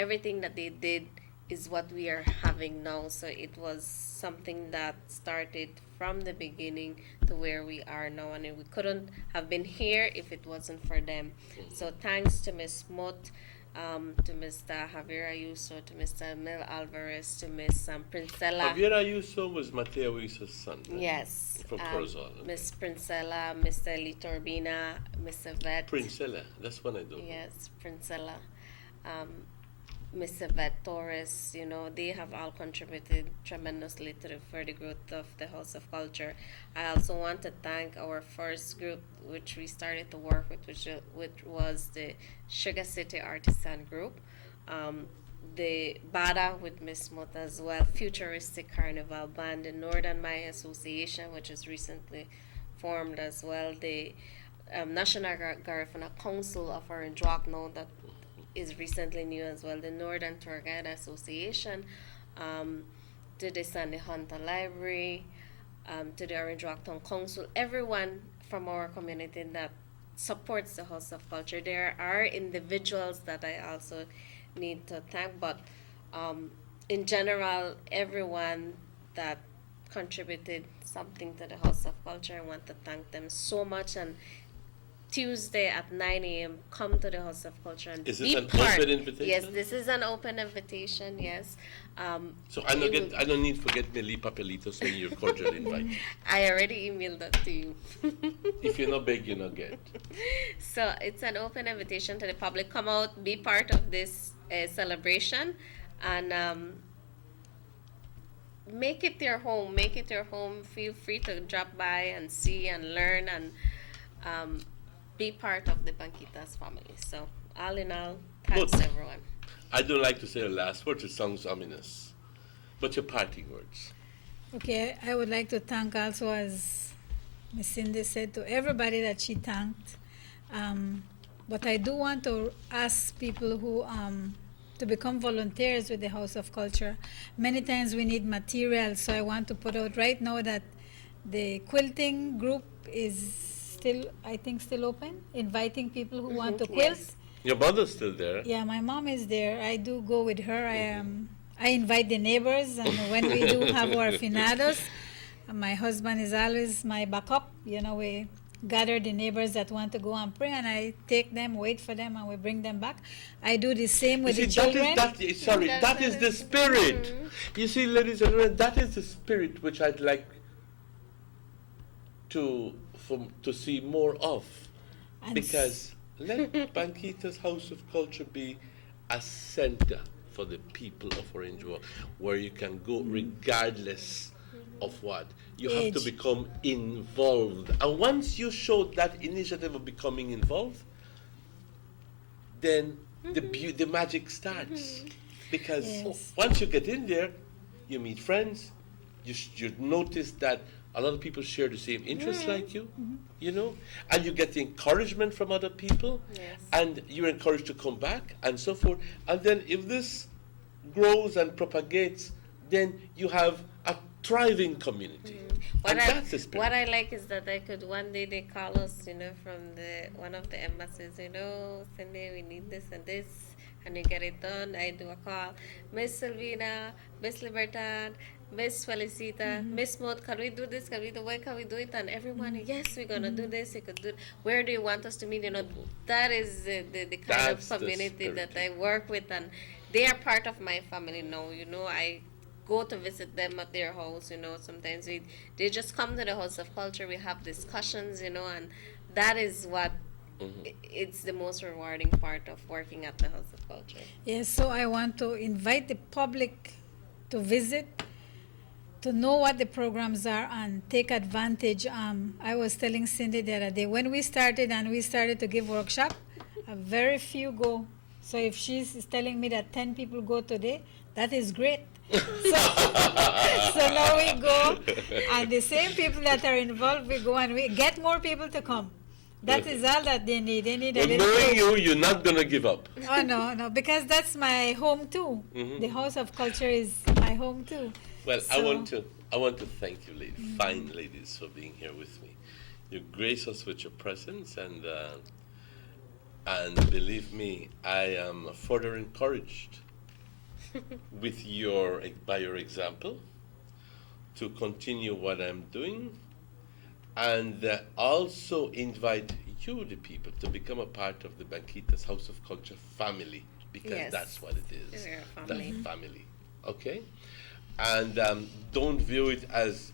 everything that they did is what we are having now. So it was something that started from the beginning to where we are now, and we couldn't have been here if it wasn't for them. So thanks to Ms. Mott, to Mr. Javier Ayuso, to Mr. Mel Alvarez, to Ms. Princella. Javier Ayuso was Mateo Ayuso's son. right? Yes. From Corazon. Miss Princella, Mr. Litorbina, Mr. Vet. Princella, that's one I don't know. Yes, Princella. Mr. Vet Torres, they have all contributed tremendously for the growth of the House of Culture. I also want to thank our first group, which we started to work with, which was the Sugar City Artisan Group. The BADA with Miss Mott as well, Futuristic Carnival Band, the Northern Maya Association, which is recently formed as well, the National Garifuna Council of Orange Walk now that is recently new as well, the Northern Tour Guide Association, to the Sandy Hunter Library, to the Orange Walk Town Council, everyone from our community that supports the House of Culture. There are individuals that I also need to thank, but in general, everyone that contributed something to the House of Culture, I want to thank them so much. And Tuesday at 9 a.m. come to the House of Culture and Is be this an part. open invitation? Yes, this is an open invitation. Yes. So I don't need to forget me leave papelito saying you're cordially invited. I already emailed that to you. If you're not big, you're not get. So it's an open invitation to the public. Come out, be part of this celebration, and make it your home. Make it your home. Feel free to drop by and see and learn and be part of the Banquitas family. So all in all, thanks Good. everyone. I don't like to say the last words, it sounds ominous. But your parting words. Okay, I would like to thank also, as Ms. Cindy said, to everybody that she thanked. But I do want to ask people who to become volunteers with the House of Culture. Many times we need material, so I want to put out right now that the quilting group is still, I think, still open, inviting people who want to quilt. Yes. Your mother's still there. Yeah, my mom is there. I do go with her. I invite the neighbors, and when we do have our finados, my husband is always my backup. You know, we gather the neighbors that want to go and pray, and I take them, wait for them, and we bring them back. I do the same with the children. That is the spirit. You see, ladies and gentlemen, that is the spirit which I'd like to see more of. And Because let Banquita's House of Culture be a center for the people of Orange Walk, where you can go regardless of what. You have to Age. become involved. And once you show that initiative of becoming involved, then the magic starts. Because once you get in there, you meet friends, you notice that a lot of people share the same interests like you, you know, and you get the encouragement from other people, and you're encouraged to come back, and so forth. And then if this grows and propagates, then you have a thriving community. And that's the spirit. What I like is that I could one day they call us, you know, from one of the embassies, you know, Cindy, we need this and this, and you get it done. I do a call, Miss Silvina, Miss Libertad, Miss Felicita, Miss Maud, can we do this? Can we do? When can we do it? And everyone, yes, we're gonna do this. You could do it. Where do you want us to meet? You know, that is the kind of community that I work with, and they are part of my family now. You know, I go to visit them at their house. You know, sometimes they just come to the House of Culture. We have discussions. You know, and that is what. It's the most rewarding part of working at the House of Culture. Yes, so I want to invite the public to visit, to know what the programs are and take advantage. I was telling Cindy the other day, when we started to give workshop, a very few go. So if she's telling me that 10 people go today, that is great. So now we go, and the same people that are involved, we go and we get more people to come. That is all that they need. They need a little knowing push. you're not going to give up. Oh, no, because that's my home too. The House of Culture is my home too. Well, So- I want to thank you, ladies, fine ladies, for being here with me. You grace us with your presence, and believe me, I am further encouraged by your example to continue what I'm doing, and also invite you, the people, to become a part of the Banquita's House of Culture family, because Yes. that's what it is. We're a The family. family. Okay? And don't view it as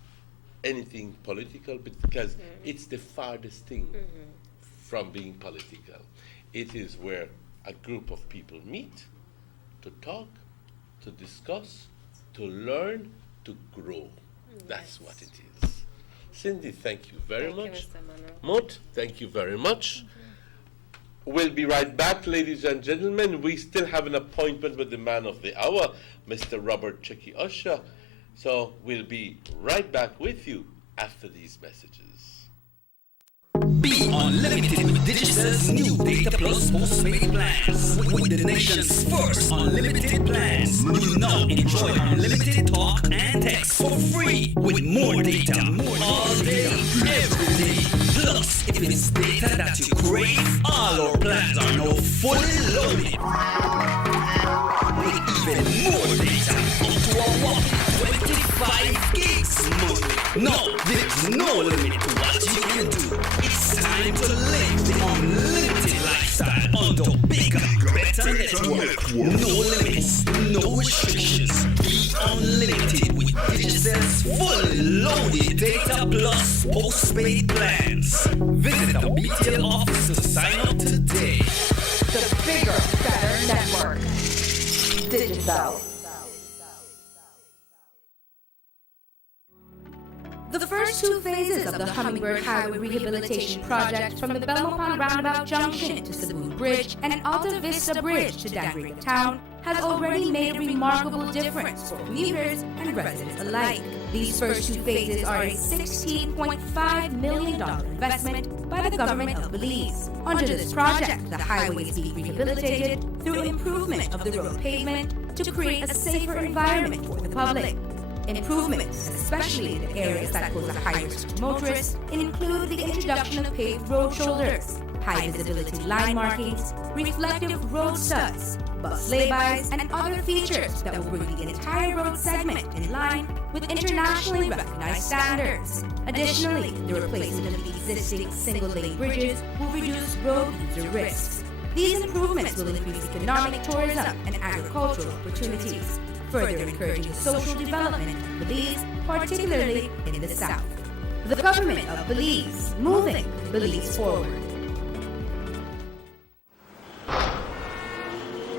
anything political, because it's the farthest thing from being political. It is where a group of people meet to talk, to discuss, to learn, to grow. That's what it is. Cindy, thank you very Thank you, much. Mr. Monroe. Mot, thank you very much. We'll be right back, ladies and gentlemen. We still have an appointment with the man of the hour, Mr. Robert Checky Usher. So we'll be right back with you after these messages. Be unlimited with Digicel's new Data Plus postpaid plans. With the nation's first unlimited plans, you now enjoy unlimited talk and text for free with more data all day, every day. Plus, if it's data that you crave, all our plans are now fully loaded. With even more data, up to a whopping 25 gigs monthly. No, there's no limit to what you can do. It's time to live the unlimited lifestyle on the bigger, better network. No limits, no restrictions. Be unlimited with Digicel's fully loaded Data Plus postpaid plans. Visit the BTL office to sign up today. The bigger, better network. Digicel. The first two phases of the Hummingbird Highway Rehabilitation Project from the Belmont Pond Roundabout Junction to Saboon Bridge and Alta Vista Bridge to Dangriga Town has already made a remarkable difference for commuters and residents alike. These first two phases are a $16.5 million investment by the government of Belize. Under this project, the highway is being rehabilitated through improvement of the road pavement to create a safer environment for the public. Improvements, especially in the areas that pose a high risk to motorists, include the introduction introduction of paved road shoulders, high visibility line markings, reflective road studs, bus laybys, and other features that will bring the entire road segment in line with internationally recognized standards. Additionally, the replacement of the existing single-lane bridges will reduce road user risks. These improvements will increase economic, tourism, and agricultural opportunities, further encouraging social development in Belize, particularly in the south. The government of Belize, moving Belize forward.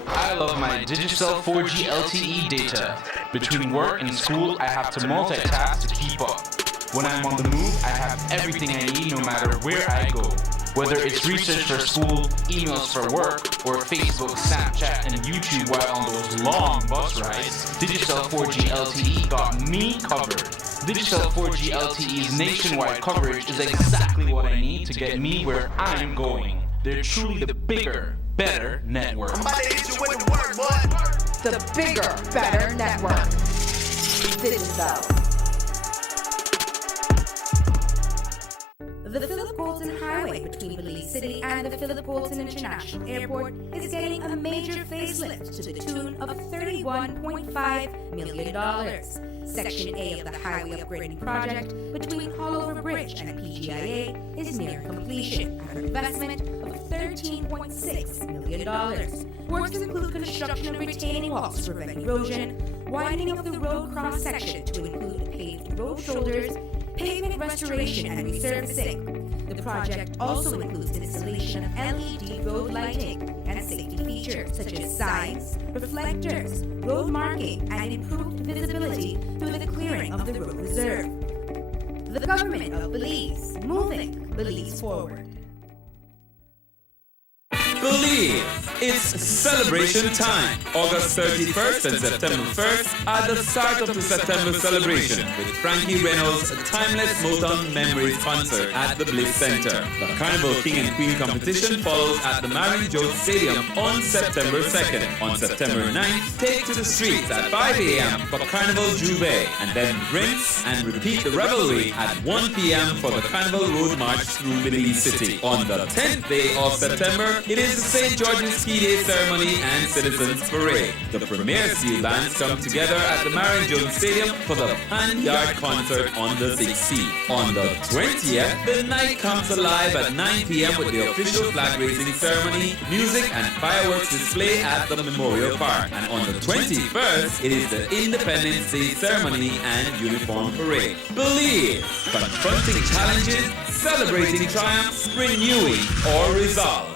I love my Digicel 4G LTE data. Between work and school, I have to multitask to keep up. When I'm on the move, I have everything I need no matter where I go. Whether it's research for school, emails for work, or Facebook, Snapchat, and YouTube while on those long bus rides, Digicel 4G LTE got me covered. Digicel 4G LTE's nationwide coverage is exactly what I need to get me where I'm going. They're truly the bigger, better network. The bigger, better network. Digicel. The Philip Bolton Highway between Belize City and the Philip Bolton International Airport is getting a major facelift to the tune of $31.5 million. Section A of the highway upgrading project between Hollover Bridge and PGIA is near completion at an investment of $13.6 million. Works include construction of retaining walls to prevent erosion, widening of the road cross-section to include paved road shoulders, pavement restoration and resurfacing. The project also includes installation of LED road lighting and safety features such as signs, reflectors, road marking, and improved visibility through the clearing of the road reserve. The government of Belize, moving Belize forward. Believe it's celebration time. August 31st and September 1st are the start of the September celebration with Frankie Reynolds' Timeless Motown Memories concert at the Bliss Center. The Carnival King and Queen competition follows at the Marion Jones Stadium on September 2nd. On September 9th, take to the streets at 5 a.m. for Carnival Juve and then rinse and repeat the revelry at 1 p.m. for the Carnival Road March through Belize City. On the 10th day of September, it is the St. George's Ski Day ceremony and Citizens Parade. The premier steel bands come together at the Marion Jones Stadium for the Pan Yard concert on the 16th. On the 20th, the night comes alive at 9 p.m. with the official flag raising ceremony, music and fireworks display at the Memorial Park. And on the 21st, it is the Independence Day ceremony and uniform parade. Believe, confronting challenges, celebrating triumphs, renewing or resolve.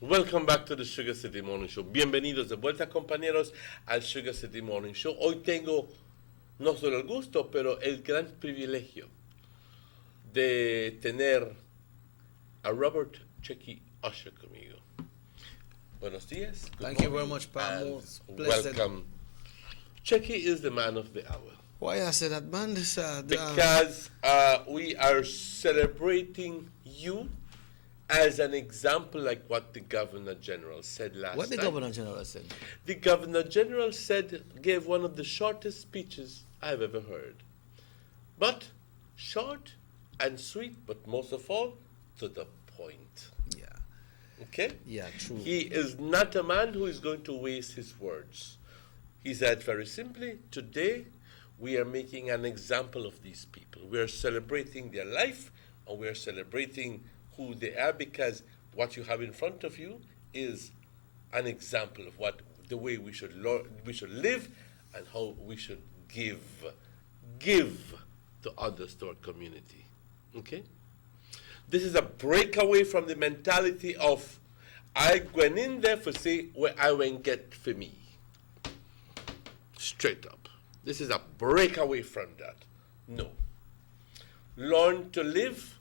Welcome back to the Sugar City Morning Show. Bienvenidos de vuelta, compañeros, al Sugar City Morning Show. Hoy tengo no solo el gusto, pero el gran privilegio de tener a Robert Checky Usher conmigo. Buenos días. Thank you very much, Pam. Welcome. Checky is the man of the hour. Why I say that, man? Because we are celebrating you as an example, like what the Governor General said last What the time. Governor General said? The Governor General gave one of the shortest speeches I've ever heard. But short and sweet, but most of all, to the point. Yeah. Okay? Yeah, true. He is not a man who is going to waste his words. He said very simply, today we are making an example of these people. We are celebrating their life, and we are celebrating who they are, because what you have in front of you is an example of the way we should live and how we should give to others, to our community. Okay? This is a breakaway from the mentality of I went in there for say where I went get for me. Straight up. This is a breakaway from that. No. Learn to live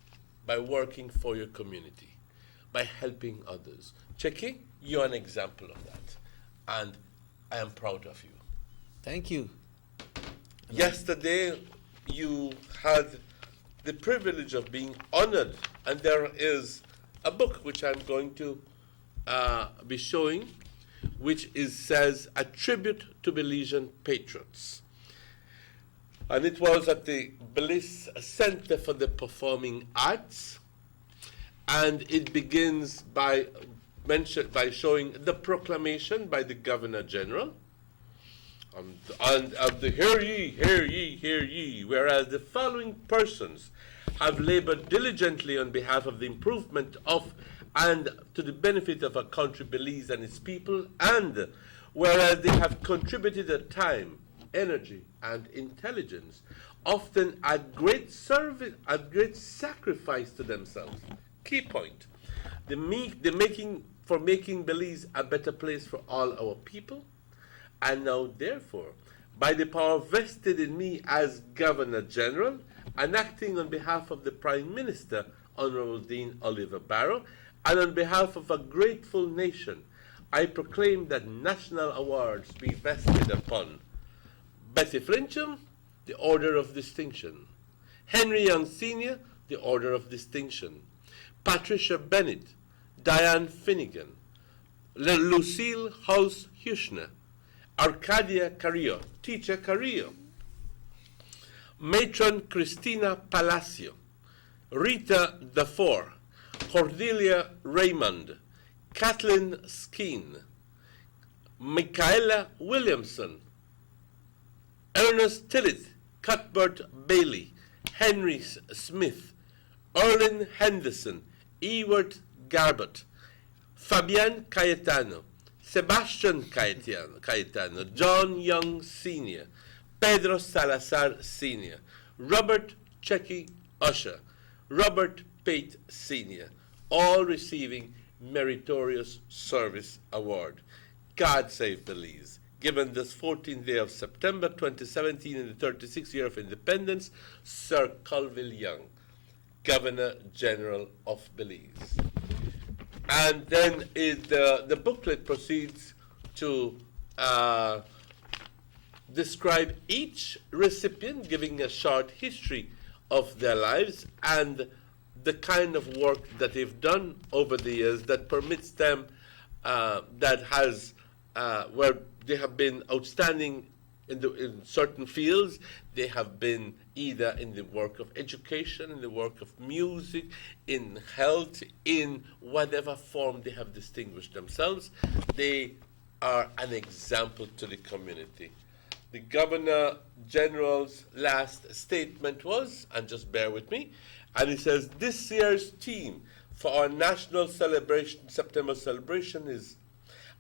by working for your community. by helping others. Checky, you're an example of that, and I am proud of you. Thank you. Yesterday, you had the privilege of being honored, and there is a book which I'm going to be showing, which says A Tribute to Belizean Patriots. And it was at the Belize Center for the Performing Arts, and it begins by showing the proclamation by the Governor General, and of the hear ye, hear ye, hear ye, whereas the following persons have labored diligently on behalf of the improvement of and to the benefit of our country, Belize, and its people, and whereas they have contributed their time, energy, and intelligence, often at great service, at great sacrifice to themselves. Key point: making Belize a better place for all our people. And now, therefore, by the power vested in me as Governor General, and acting on behalf of the Prime Minister, Honorable Dean Oliver Barrow, and on behalf of a grateful nation, I proclaim that national awards be vested upon Betty Flincham, the Order of Distinction; Henry Young Sr., the Order of Distinction; Patricia Bennett, Diane Finnegan, Lucille House Hushner, Arcadia Carrillo, Teacher Carrillo, Matron Christina Palacio, Rita Dafour, Cordelia Raymond, Kathleen Skeen, Michaela Williamson, Ernest Tillett, Cuthbert Bailey, Henry Smith, Erlin Henderson, Ewart Garbett, Fabian Cayetano, Sebastian Cayetano, John Young Sr., Pedro Salazar Sr., Robert Checky Usher, Robert Pate Sr., all receiving Meritorious Service Award. God save Belize. Given this 14th day of September 2017 in the 36th year of independence, Sir Colville Young, Governor General of Belize. And then the booklet proceeds to describe each recipient, giving a short history of their lives and the kind of work that they've done over the years that permits them, where they have been outstanding in certain fields. They have been either in the work of education, in the work of music, in health, in whatever form they have distinguished themselves. They are an example to the community. The Governor General's last statement was, and just bear with me, and he says, this year's theme for our national celebration, September celebration is,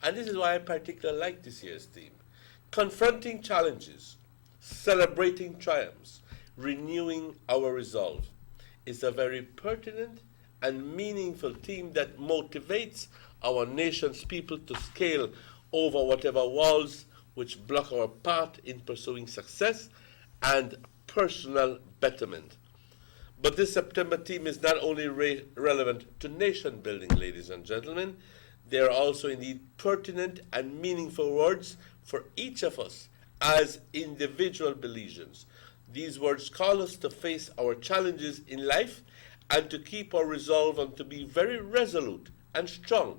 and this is why I particularly like this year's theme, confronting challenges, celebrating triumphs, renewing our resolve. Is a very pertinent and meaningful theme that motivates our nation's people to scale over whatever walls which block our path in pursuing success and personal betterment. But this September theme is not only relevant to nation building, ladies and gentlemen, they are also indeed pertinent and meaningful words for each of us as individual Belizeans. These words call us to face our challenges in life and to keep our resolve and to be very resolute and strong,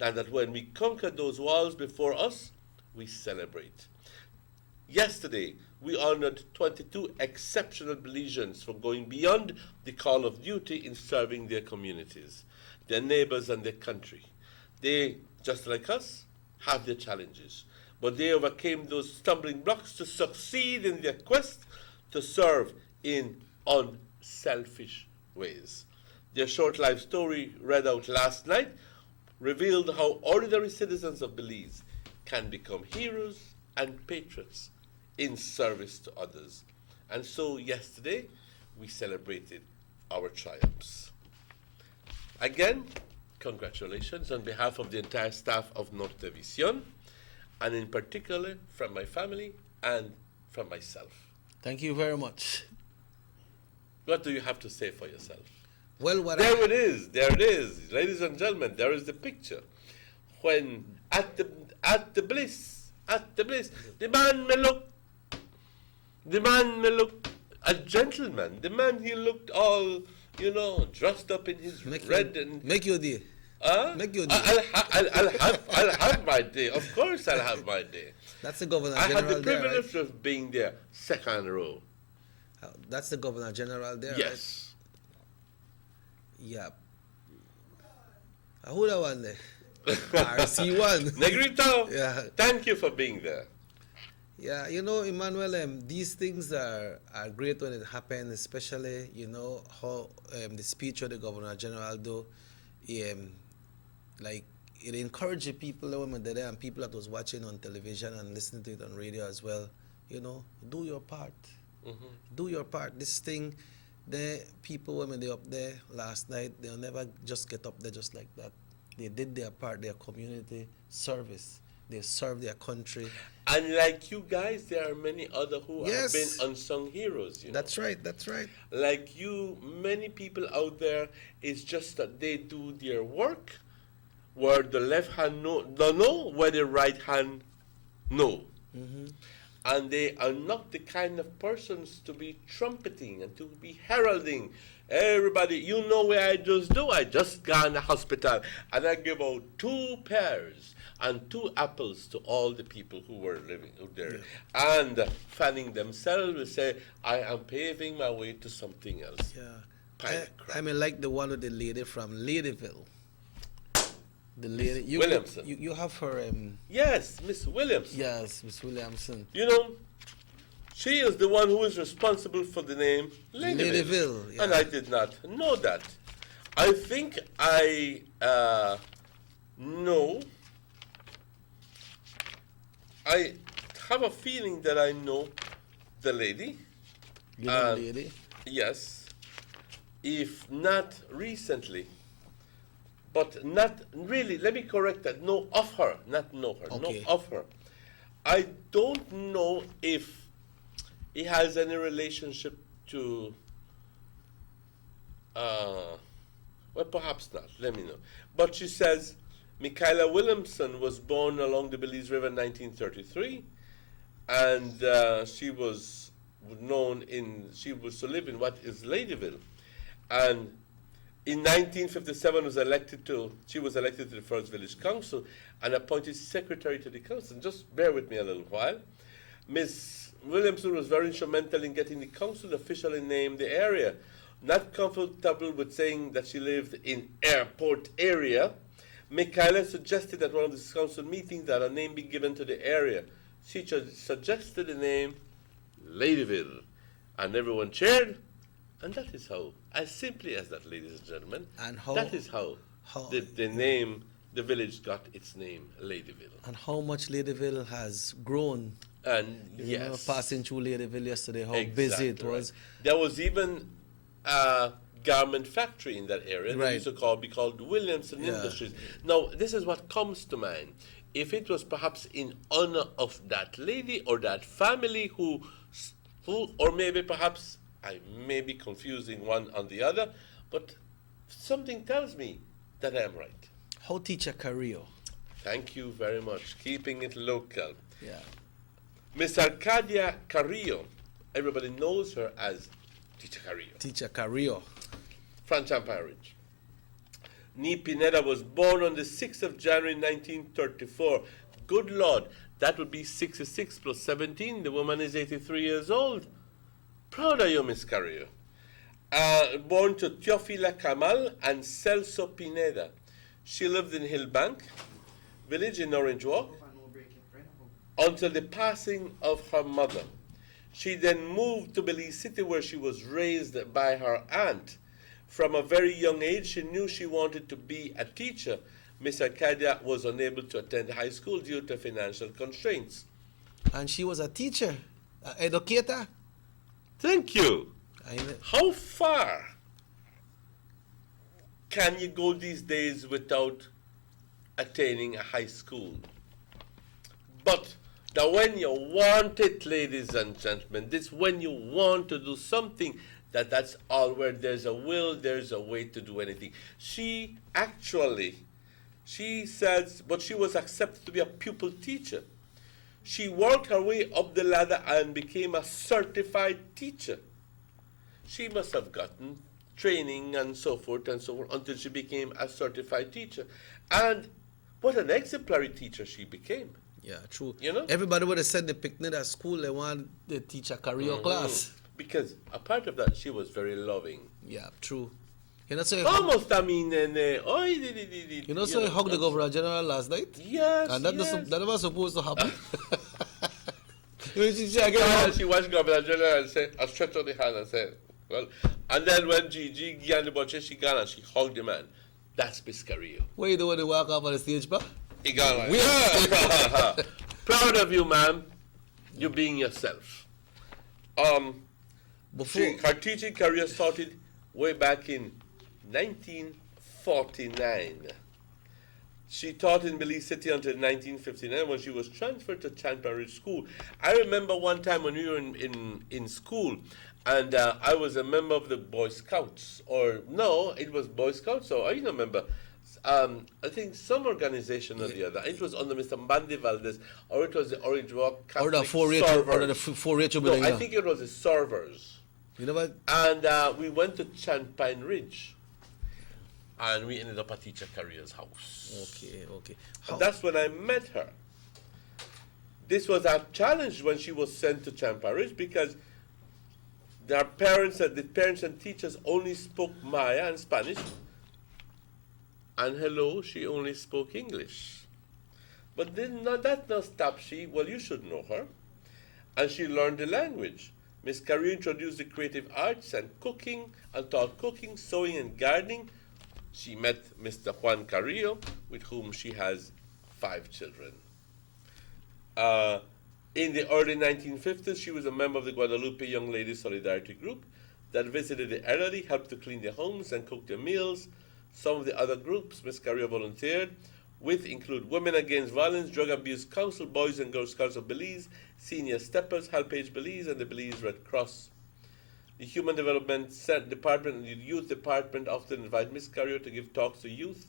and that when we conquer those walls before us, we celebrate. Yesterday, we honored 22 exceptional Belizeans for going beyond the call of duty in serving their communities, their neighbors, and their country. They, just like us, have their challenges, but they overcame those stumbling blocks to succeed in their quest to serve in unselfish ways. Their short life story, read out last night, revealed how ordinary citizens of Belize can become heroes and patriots in service to others. And so yesterday, we celebrated our triumphs. Again, congratulations on behalf of the entire staff of Norte Visión, and in particular from my family and from myself. Thank you very much. What do you have to say for yourself? Well, what there it is. There it is, ladies and gentlemen. There is the picture. When at the bliss, the man may look a gentleman. The man, he looked all, dressed up in his red and make your day. Make your day. I'll have my day. Of course, I'll have my day. That's the Governor I General had the there, privilege right? of being there, second row. That's the Governor General there, Yes. right? Yeah. Who that one there? RC1. Negrito, Yeah. thank you for being there. Yeah, Emmanuel, these things are great when it happens, especially, how the speech of the Governor General do, like, it encourages people when they're there and people that was watching on television and listening to it on radio as well, do your part. Mm-hmm. Do your part. This thing, the people, when they're up there last night, they'll never just get up there just like that. They did their part, their community service. They serve their country. And like you guys, there are many other who have been Yes. unsung heroes. That's right, that's right. Like you, many people out there, it's just that they do their work where the left hand don't know, where the right hand know. Mm-hmm. And they are not the kind of persons to be trumpeting and to be heralding. Everybody, you know where I just do? I just gone to the hospital and I give out 2 pears and 2 apples to all the people who were living out there. Yeah. And fanning themselves will say, I am paving my way to something else. Yeah. I mean, like the one with the lady from Ladyville. The lady, Williamson. You have her. Yes, Miss Williamson. Yes, Miss Williamson. She is the one who is responsible for the name Ladyville. Yeah. And I did not know that. I think I know. I have a feeling that I know the lady. You know the lady? Yes. If not recently, but not really, let me correct that. Know of her, not know her. Okay. Know of her. I don't know if he has any relationship to, well, perhaps not. Let me know. But she says, Michaela Williamson was born along the Belize River in 1933, and she was to live in what is Ladyville. And in 1957, she was elected to the first village council and appointed secretary to the council. Just bear with me a little while. Miss Williamson was very instrumental in getting the council officially named the area. Not comfortable with saying that she lived in airport area, Michaela suggested at one of the council meetings that a name be given to the area. She suggested the name Ladyville, and everyone cheered. And that is how, as simply as that, ladies and gentlemen, that is how the name, the village got its name, Ladyville. And how much Ladyville has grown. And yes. Passing through Ladyville yesterday, how busy it was. Right. There was even a garment factory in that area that used to be called Williamson Industries. Now, this is what comes to mind. If it was perhaps in honor of that lady or that family who or maybe perhaps I may be confusing one on the other, but something tells me that I am right. How Teacher Carrillo? Thank you very much. Keeping it local. Yeah. Miss Arcadia Carrillo, everybody knows her as Teacher Carrillo. Teacher Carrillo. From Empire Ridge. Nee Pineda was born on the 6th of January 1934. Good Lord, that would be 66 plus 17. The woman is 83 years old. Proud of you, Miss Carrillo. Born to Teofila Kamal and Celso Pineda. She lived in Hillbank village in Orange Walk until the passing of her mother. She then moved to Belize City, where she was raised by her aunt. From a very young age, she knew she wanted to be a teacher. Miss Arcadia was unable to attend high school due to financial constraints. And she was a teacher, an educator. Thank you. How far can you go these days without attaining a high school? But that when you want it, ladies and gentlemen, this when you want to do something That's all. Where there's a will, there's a way to do anything. She says, but she was accepted to be a pupil teacher. She worked her way up the ladder and became a certified teacher. She must have gotten training and so forth until she became a certified teacher. And what an exemplary teacher she became. Yeah, true. You know? Everybody would have said the picnic at school, they want to teach a career class. Because a part of that, she was very loving. Yeah, true. You know, so almost, I mean, you know, so he hugged the Governor General last night? Yes, and that, that was supposed to happen. She watched Governor General and said, I stretched out the hand and said, well, and then when Gigi got the budget, she got and she hugged the man. That's Miss Carrillo. What you do when you walk up on the stage, pa? He got like, yeah. Proud of you, ma'am. You being yourself. Her teaching career started way back in 1949. She taught in Belize City until 1959 when she was transferred to Champa Ridge School. I remember one time when we were in school, and I was a member of the Boy Scouts, or no, it was Boy Scouts, or I don't remember. I think some organization or the other. It was under Mr. Mbandi Valdez, or it was the Orange Walk Catholic or the 4-H. No, I think it was the servers. You know what? And we went to Champagne Ridge, and we ended up at Teacher Carrier's house. Okay. And that's when I met her. This was a challenge when she was sent to Champagne Ridge because the parents and teachers only spoke Maya and Spanish. And hello, she only spoke English. But then that not stop she. Well, you should know her. And she learned the language. Miss Carrillo introduced the creative arts and cooking, and taught cooking, sewing, and gardening. She met Mr. Juan Carrillo, with whom she has 5 children. In the early 1950s, she was a member of the Guadalupe Young Ladies Solidarity Group that visited the elderly, helped to clean their homes and cook their meals. Some of the other groups Ms. Carrillo volunteered with include Women Against Violence, Drug Abuse Council, Boys and Girls Scouts of Belize, Senior Steppers, HelpAge Belize, and the Belize Red Cross. The Human Development Department and the Youth Department often invite Ms. Carrillo to give talks to youth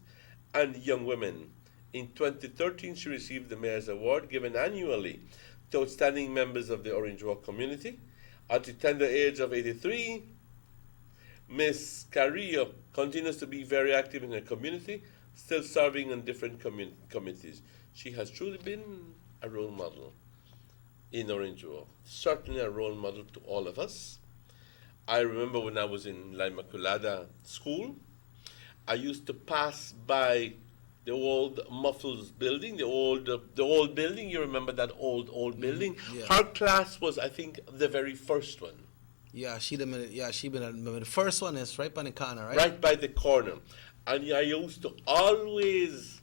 and young women. In 2013, she received the Mayor's Award, given annually to outstanding members of the Orange Walk community. At the tender age of 83, Ms. Carrillo continues to be very active in her community, still serving on different committees. She has truly been a role model in Orange Walk, certainly a role model to all of us. I remember when I was in La Immaculada school, I used to pass by the old Muffles building, the old building. You remember that old building? Yeah. Her class was, I think, the very first one. Yeah, she been the first one is right by the corner, right? Right by the corner. And I used to always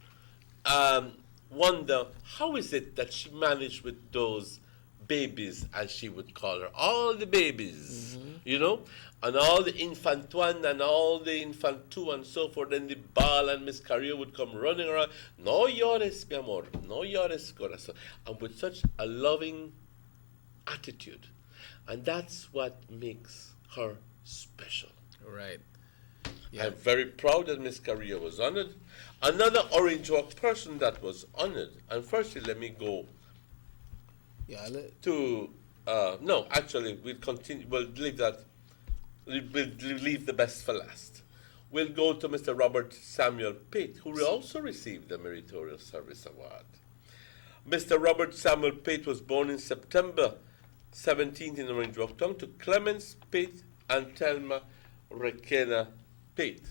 wonder, how is it that she managed with those babies, as she would call her, all the babies, you know, and all the infant 1 and all the infant 2 and so forth, and the ball and Miss Carrillo would come running around, no llores, mi amor, no llores, corazón, and with such a loving attitude. And that's what makes her special. Right. Yeah. I'm very proud that Miss Carrillo was honored. Another Orange Walk person that was honored, and firstly, let me go to, no, actually, we'll continue, we'll leave that, we'll leave the best for last. We'll go to Mr. Robert Samuel Pate, who also received the Meritorious Service Award. Mr. Robert Samuel Pate was born in September 17th in Orange Walk Town to Clemens Pate and Thelma Rekena Pate.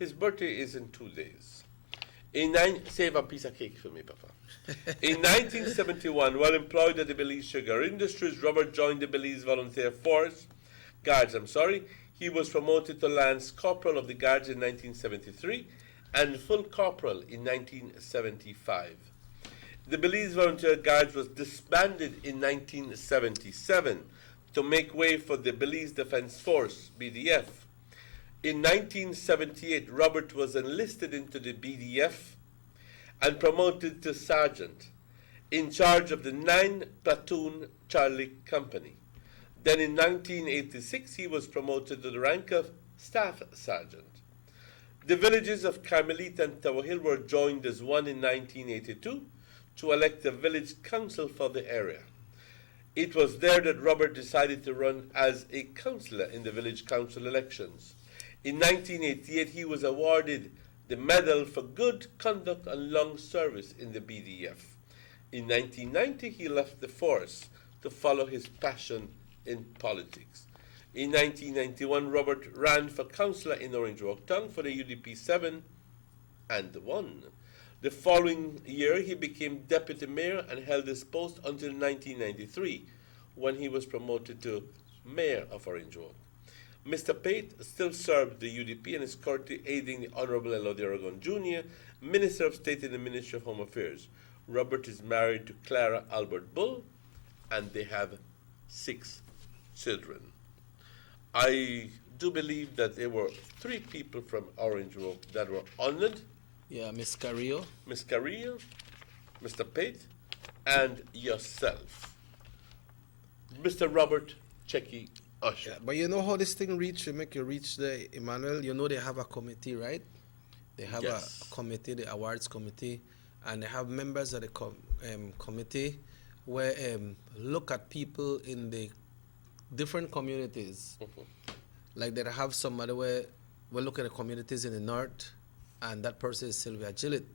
His birthday is in 2 days. Save a piece of cake for me, Papa. In 1971, while employed at the Belize Sugar Industries, Robert joined the Belize Volunteer Guards. He was promoted to Lance Corporal of the Guards in 1973 and Full Corporal in 1975. The Belize Volunteer Guards was disbanded in 1977 to make way for the Belize Defense Force, BDF. In 1978, Robert was enlisted into the BDF and promoted to sergeant in charge of the 9 Platoon Charlie Company. Then in 1986, he was promoted to the rank of Staff Sergeant. The villages of Carmelita and Tower Hill were joined as one in 1982 to elect a village council for the area. It was there that Robert decided to run as a councillor in the village council elections. In 1988, he was awarded the Medal for Good Conduct and Long Service in the BDF. In 1990, he left the force to follow his passion in politics. In 1991, Robert ran for councillor in Orange Walk Town for the UDP 7 and won. The following year, he became deputy mayor and held this post until 1993, when he was promoted to mayor of Orange Walk. Mr. Pate still served the UDP and is currently aiding the Honorable Elodie Aragon Jr., Minister of State in the Ministry of Home Affairs. Robert is married to Clara Albert Bull, and they have 6 children. I do believe that there were 3 people from Orange Walk that were honored. Yeah, Miss Carrillo. Miss Carrillo, Mr. Pate, and yourself. Mr. Robert Checky Usher. Yeah, but you know how this thing make you reach the Emmanuel? You know they have a committee, right? They have Yes. a committee, the awards committee, and they have members of the committee where look at people in the different communities. Like they have somebody where we look at the communities in the north, and that person is Sylvia Gillett.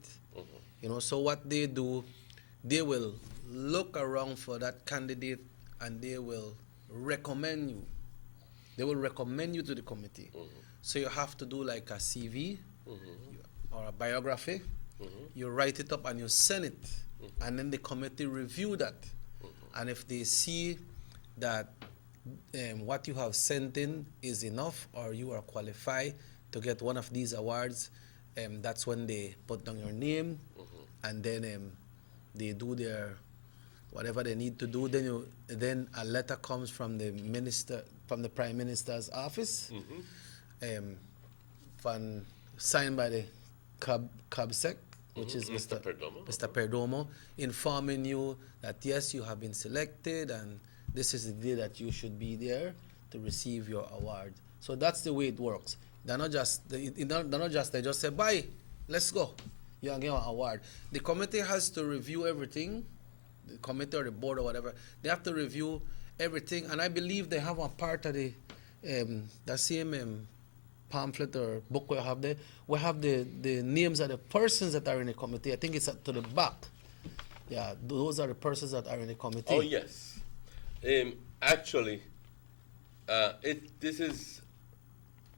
You know, so what they do, they will look around for that candidate and they will recommend you. They will recommend you to the committee. So you have to do like a CV or a biography. You write it up and you send it. And then the committee review that. And if they see that what you have sent in is enough or you are qualified to get one of these awards, that's when they put down your name and then they do their whatever they need to do. Then a letter comes from the minister, from the Prime Minister's office, signed by the CABSEC, which is Mr. Perdomo, informing you that yes, you have been selected and this is the day that you should be there to receive your award. So that's the way it works. They're not just they just say, bye, let's go. You get an award. The committee has to review everything. The committee or the board or whatever, they have to review everything. And I believe they have a part of the same pamphlet or book we have there. We have the names of the persons that are in the committee. I think it's to the back. Yeah, those are the persons that are in the committee. Oh, yes. Actually, this is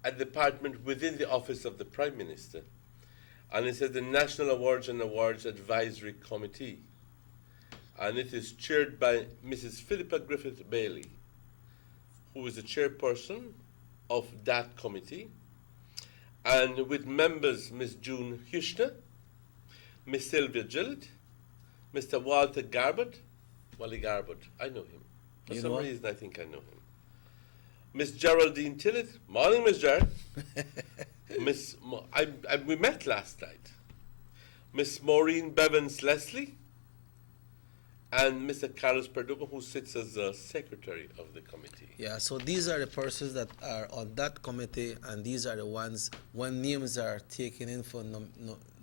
a department within the office of the Prime Minister. And it says the National Awards and Awards Advisory Committee. And it is chaired by Mrs. Philippa Griffith Bailey, who is the chairperson of that committee, and with members Ms. June Hushner, Ms. Sylvia Gillett, Mr. Walter Garbett, Wally Garbett, I know him. For some reason, I think I know him. Miss Geraldine Tillett, morning, Miss Ger. We met last night. Miss Maureen Bevans Leslie, and Mr. Carlos Perdomo, who sits as the secretary of the committee. Yeah, so these are the persons that are on that committee, and these are the ones when names are taken in for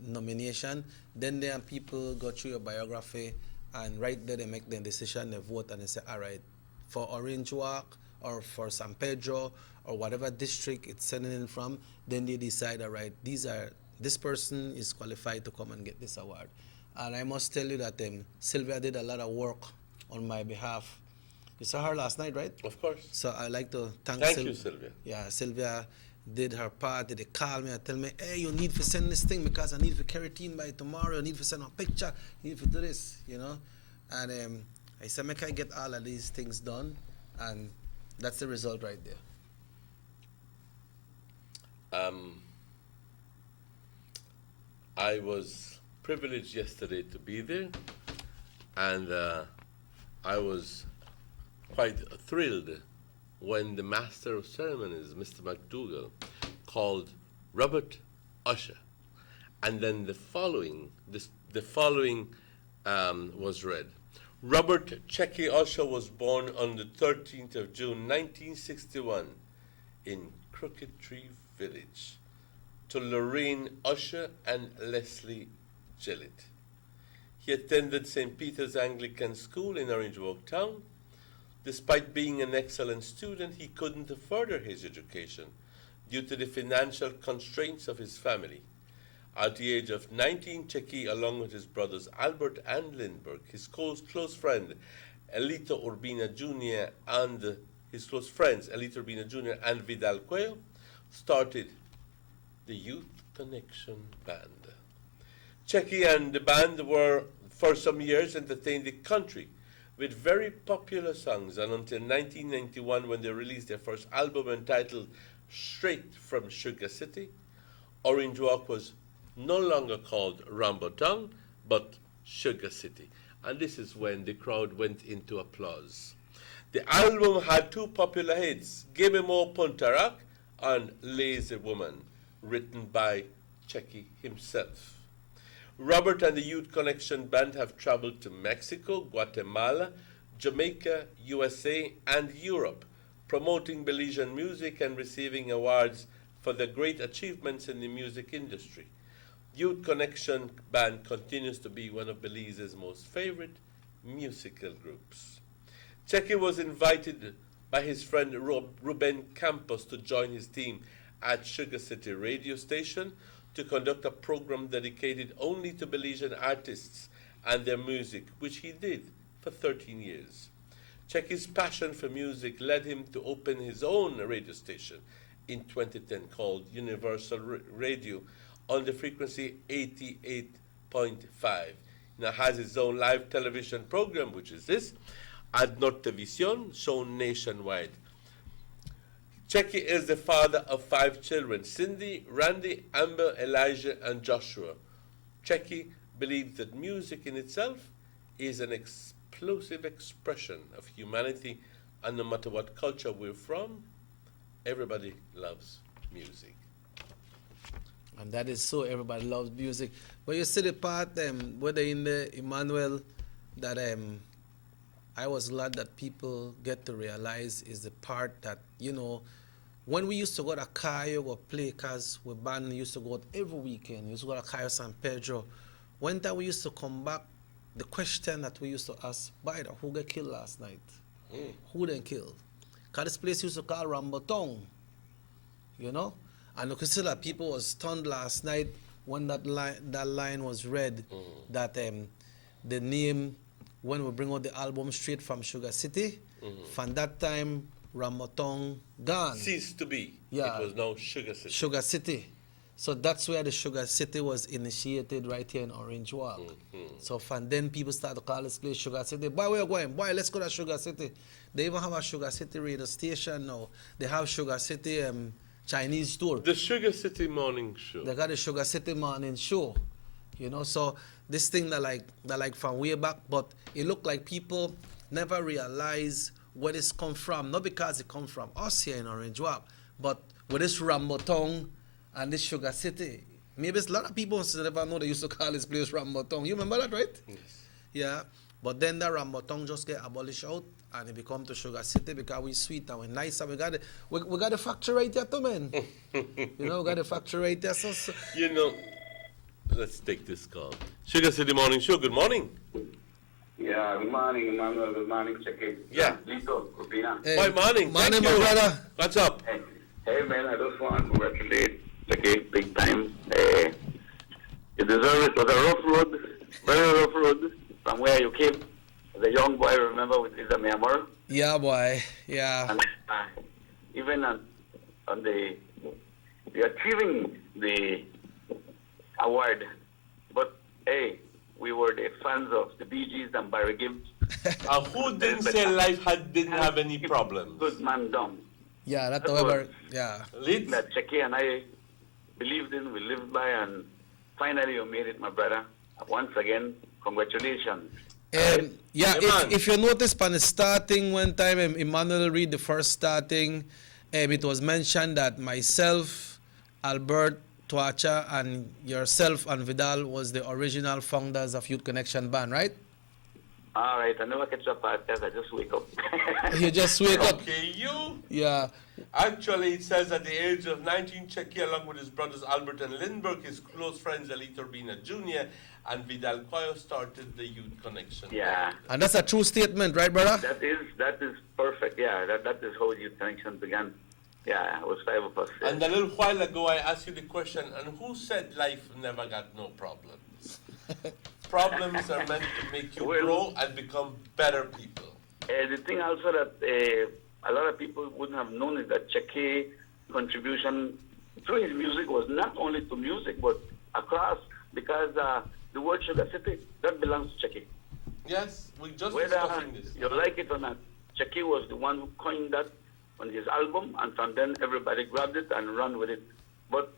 nomination. Then there are people go through your biography, and right there they make their decision, they vote, and they say, all right, for Orange Walk or for San Pedro or whatever district it's sending in from, then they decide, all right, this person is qualified to come and get this award. And I must tell you that Sylvia did a lot of work on my behalf. You saw her last night, right? Of course. So I like to thank you, Sylvia. Yeah, Sylvia did her part. They call me and tell me, hey, you need to send this thing because I need to carry it in by tomorrow. You need to send a picture. You need to do this, you know. And I said, make I get all of these things done. And that's the result right there. I was privileged yesterday to be there, and I was quite thrilled when the Master of Ceremonies, Mr. McDougall, called Robert Usher, and then the following was read. Robert Checky Usher was born on the 13th of June 1961 in Crooked Tree Village to Lorraine Usher and Leslie Gillett. He attended St. Peter's Anglican School in Orange Walk Town. Despite being an excellent student, he couldn't further his education due to the financial constraints of his family. At the age of 19, Checky, along with his brothers Albert and Lindbergh, his close friend Elito Urbina Jr. and his close friends Elito Urbina Jr. and Vidal Cuello, started the Youth Connection Band. Checky and the band were, for some years, entertained the country with very popular songs, and until 1991, when they released their first album entitled Straight from Sugar City, Orange Walk was no longer called Rambotong, but Sugar City. And this is when the crowd went into applause. The album had two popular hits, Gimme More Puntarak and Lazy Woman, written by Checky himself. Robert and the Youth Connection Band have traveled to Mexico, Guatemala, Jamaica, USA, and Europe, promoting Belizean music and receiving awards for their great achievements in the music industry. Youth Connection Band continues to be one of Belize's most favorite musical groups. Checky was invited by his friend Ruben Campos to join his team at Sugar City radio station to conduct a program dedicated only to Belizean artists and their music, which he did for 13 years. Checky's passion for music led him to open his own radio station in 2010 called Universal Radio on the frequency 88.5. Now has his own live television program, which is this, Ad Nortevisión, shown nationwide. Checky is the father of 5 children, Cindy, Randy, Amber, Elijah, and Joshua. Checky believes that music in itself is an explosive expression of humanity, and no matter what culture we're from, everybody loves music. And that is so, everybody loves music. But you see the part, whether in the Emmanuel, that I was glad that people get to realize is the part that, you know, when we used to go to Cayo or play, because we band used to go out every weekend, we used to go to Cayo San Pedro. One time we used to come back, the question that we used to ask, by the who got killed last night? Who then killed? Because this place used to call Rambotong, you know? And you could see that people was stunned last night when that line was read, that the name, when we bring out the album Straight from Sugar City, from that time, Rambotong gone. Ceased to be. Yeah. It was now Sugar City. Sugar City. So that's where the Sugar City was initiated, right here in Orange Walk. So from then people started to call this place Sugar City. Boy, where you going? Boy, let's go to Sugar City. They even have a Sugar City radio station now. They have Sugar City Chinese store. The Sugar City Morning Show. They got the Sugar City Morning Show. You know, so this thing that like from way back, but it looked like people never realize where this come from. Not because it come from us here in Orange Walk, but with this Rambotong and this Sugar City. Maybe it's a lot of people never know they used to call this place Rambotong. You remember that, right? Yes. Yeah. But then the Rambotong just get abolished out and it become to Sugar City because we sweet and we nice and we got the factory right there too, man. You know, we got the factory right there. So. You know, let's take this call. Sugar City Morning Show, good morning. Yeah, good morning, Emmanuel. Good morning, Checky. Yeah. Lito, Rupina. Hey. Why morning? Morning, Thank my you. brother. What's up? Hey, man, I just want to congratulate Checky big time. You deserve it. It was a rough road, very rough road from where you came. As a young boy, remember, with Isa Miamor. Yeah, boy. Yeah. And even on the achieving the award, but hey, we were the fans of the Bee Gees and Barry Gibbs. Who didn't say life didn't have any problems? Good man down. Yeah, that's That however, yeah. That Checky and I believed in, we lived by, and finally you made it, my brother. Once again, congratulations. Yeah, if you notice on the starting one time, Emmanuel read the first starting, it was mentioned that myself, Albert, Tuacha, and yourself and Vidal was the original founders of Youth Connection Band, right? All right, I never catch a podcast. I just wake up. You just wake up. Okay, you? Yeah. Actually, it says at the age of 19, Checky, along with his brothers Albert and Lindbergh, his close friends Elite Urbina Jr. and Vidal Coyo started the Youth Connection. Yeah. And that's a true statement, right, brother? That is perfect. Yeah, that is how Youth Connection began. Yeah, it was 5 of us. And a little while ago, I asked you the question, and who said life never got no problems? Problems are meant to make you grow and become better people. The thing also that a lot of people wouldn't have known is that Checky contribution through his music was not only to music, but across, because the word Sugar City, that belongs to Checky. Yes, we just Whether discussing this. you like it or not, Checky was the one who coined that on his album, and from then everybody grabbed it and ran with it. But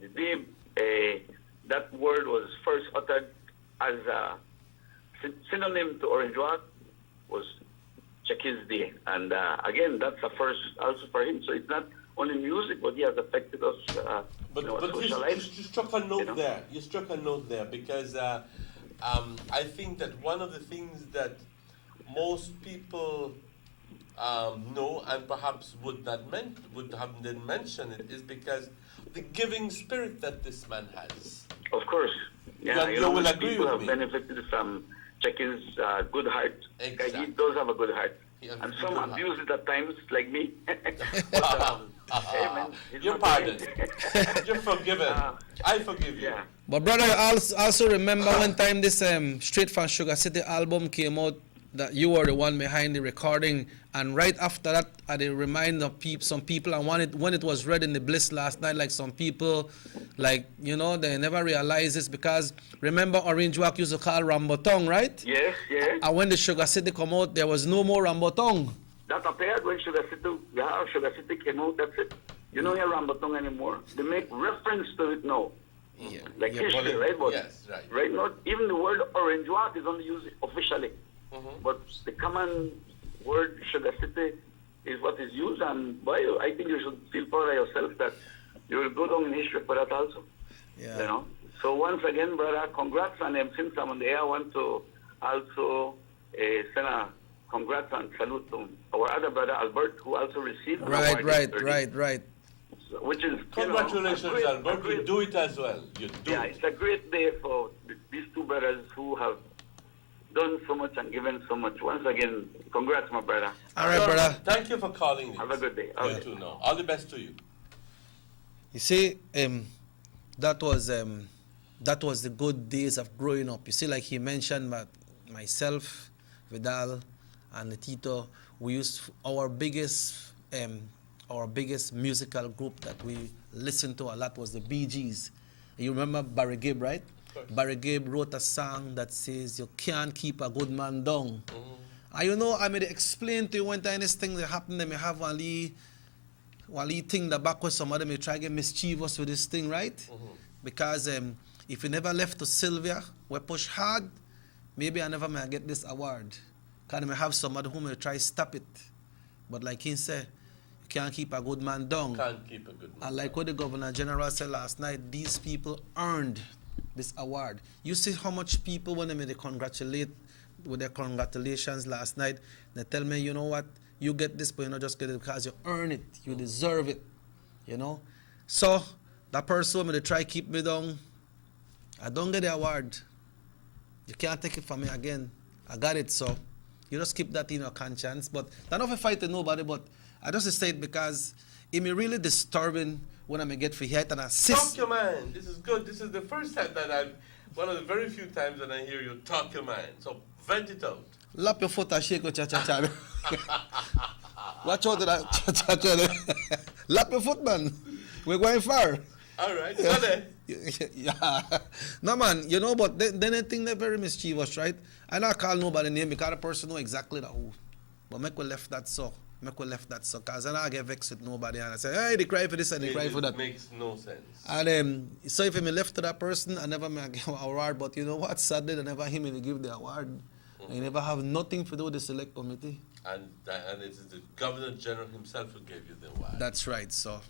the day that word was first uttered as a synonym to Orange Walk was Checky's Day. And again, that's a first also for him. So it's not only music, but he has affected us. But social life. you struck a note there. You struck a note there because I think that one of the things that most people know and perhaps would have didn't mention it is because the giving spirit that this man has. Of course. Yeah, you will agree people with have me. benefited from Checky's good heart. Exactly. He does have a good heart. And some abuse it at times, like me. But, hey, man, You're pardoned. You're forgiven. I forgive you. Yeah. But brother, I also remember one time this Straight from Sugar City album came out, that you were the one behind the recording, and right after that, I did remind some people, and when it was read in the Bliss last night, like some people, like, you know, they never realized this, because remember Orange Walk used to call Rambotong, right? Yes, yes. And when the Sugar City come out, there was no more Rambotong. That appeared when Sugar City came out, that's it. You don't hear Rambatong anymore. They make reference to it now. Yeah. Like history, right? But yes, right. Right now, even the word Orange Walk is only used officially. But the common word Sugar City is what is used, and boy, I think you should feel proud of yourself that you will go down in history for that also. Yeah. You know. So once again, brother, congrats, and since I'm on the air, I want to also send a congrats and salute to our other brother Albert, who also received an award Right. So, which is Congratulations, Albert. You do it as well. You do yeah, it. it's a great day for these two brothers who have done so much and given so much. Once again, congrats, my brother. All right, brother. Thank you for calling. Have a good day. You too now. All the best to you. You see, that was the good days of growing up. You see, like he mentioned, myself, Vidal, and Tito, we used our biggest musical group that we listened to a lot was the Bee Gees. You remember Barry Gibb, right? Barry Gibb wrote a song that says, "You can't keep a good man down." And you know, I made explain to you one time this thing that happened, they may have one little thing that back where somebody may try to get mischievous with this thing, right? Because if you never left to Sylvia, we push hard, maybe I never may get this award. Because I may have somebody who may try to stop it. But like he said, you can't keep a good man down. Can't keep a good man And like what the Governor General said last night, these people earned this award. You see how much people, when they congratulate with their congratulations last night, they tell me, you know what, you get this, but you not just get it because you earn it, you deserve it, you know. So that person, when they try to keep me down, I don't get the award. You can't take it from me again. I got it, so you just keep that in your conscience. But I don't fight to nobody, but I just say it because it may really disturbing when I may get for hate and assist. Talk your mind. This is good. This is the first time that one of the very few times that I hear you talk your mind. So vent it out. Lap your foot and shake your cha-cha-cha. Watch out that cha-cha-cha. Lap your foot, man. We're going far. All right. Yeah. No, man, you know, but then I think they're very mischievous, right? I don't call nobody name because the person know exactly that who. But make we left that so. Because I don't get vexed with nobody and I say, hey, they cry for this and they cry for that. It makes no sense. And so if I'm left to that person, I never may give an award. But you know what? Sadly, I never him to give the award. I never have nothing to do with the select committee. And it is the Governor General himself who gave you the award. That's right. So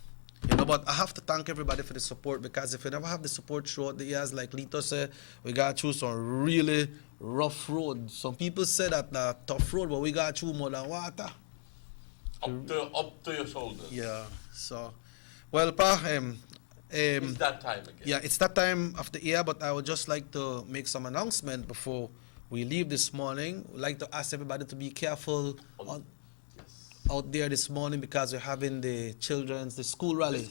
You know, but I have to thank everybody for the support, because if you never have the support throughout the years, like Lito said, we got through some really rough road. Some people say that tough road, but we got through more than water. Up to your shoulders. Yeah. So, well, Pa, it's that time again. Yeah, it's that time of the year, but I would just like to make some announcement before we leave this morning. I'd like to ask everybody to be careful out there this morning, because we're having the school rally.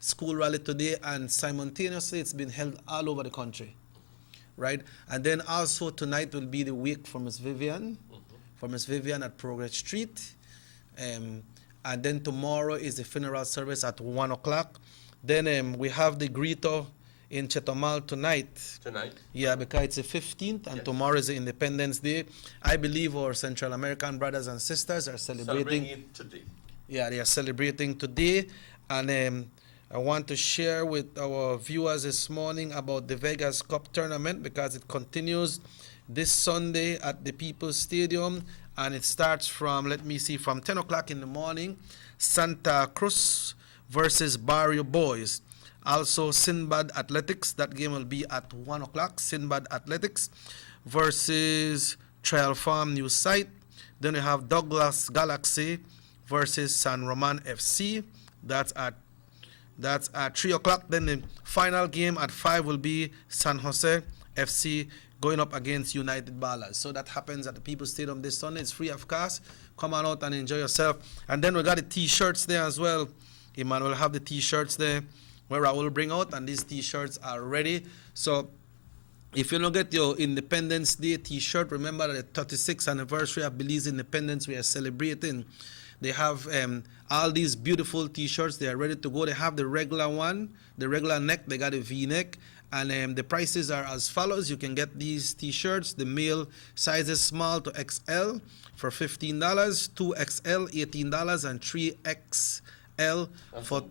School rally today, and simultaneously it's been held all over the country, right? And then also tonight will be the wake for Miss Vivian, at Progress Street. And then tomorrow is the funeral service at 1 o'clock. Then we have the Grito in Chetomal tonight. Yeah, because it's the 15th, and tomorrow is the Independence Day. I believe our Central American brothers and sisters are celebrating it today. Yeah, they are celebrating today. And I want to share with our viewers this morning about the Vegas Cup tournament, because it continues this Sunday at the People's Stadium, and it starts from, from 10 o'clock in the morning, Santa Cruz versus Barrio Boys. Also, Sinbad Athletics, that game will be at 1 o'clock. Sinbad Athletics versus Trial Farm New Site. Then we have Douglas Galaxy versus San Roman FC. That's at 3 o'clock. Then the final game at 5 will be San Jose FC going up against United Ballers. So that happens at the People's Stadium this Sunday. It's free of cost. Come on out and enjoy yourself. And then we got the T-shirts there as well. Emmanuel will have the T-shirts there, where I will bring out, and these T-shirts are ready. So if you don't get your Independence Day T-shirt, remember that the 36th anniversary of Belize independence we are celebrating. They have all these beautiful T-shirts. They are ready to go. They have the regular one, the regular neck. They got a V-neck. And the prices are as follows. You can get these T-shirts. The male sizes small to XL for $15, 2XL $18, and 3XL for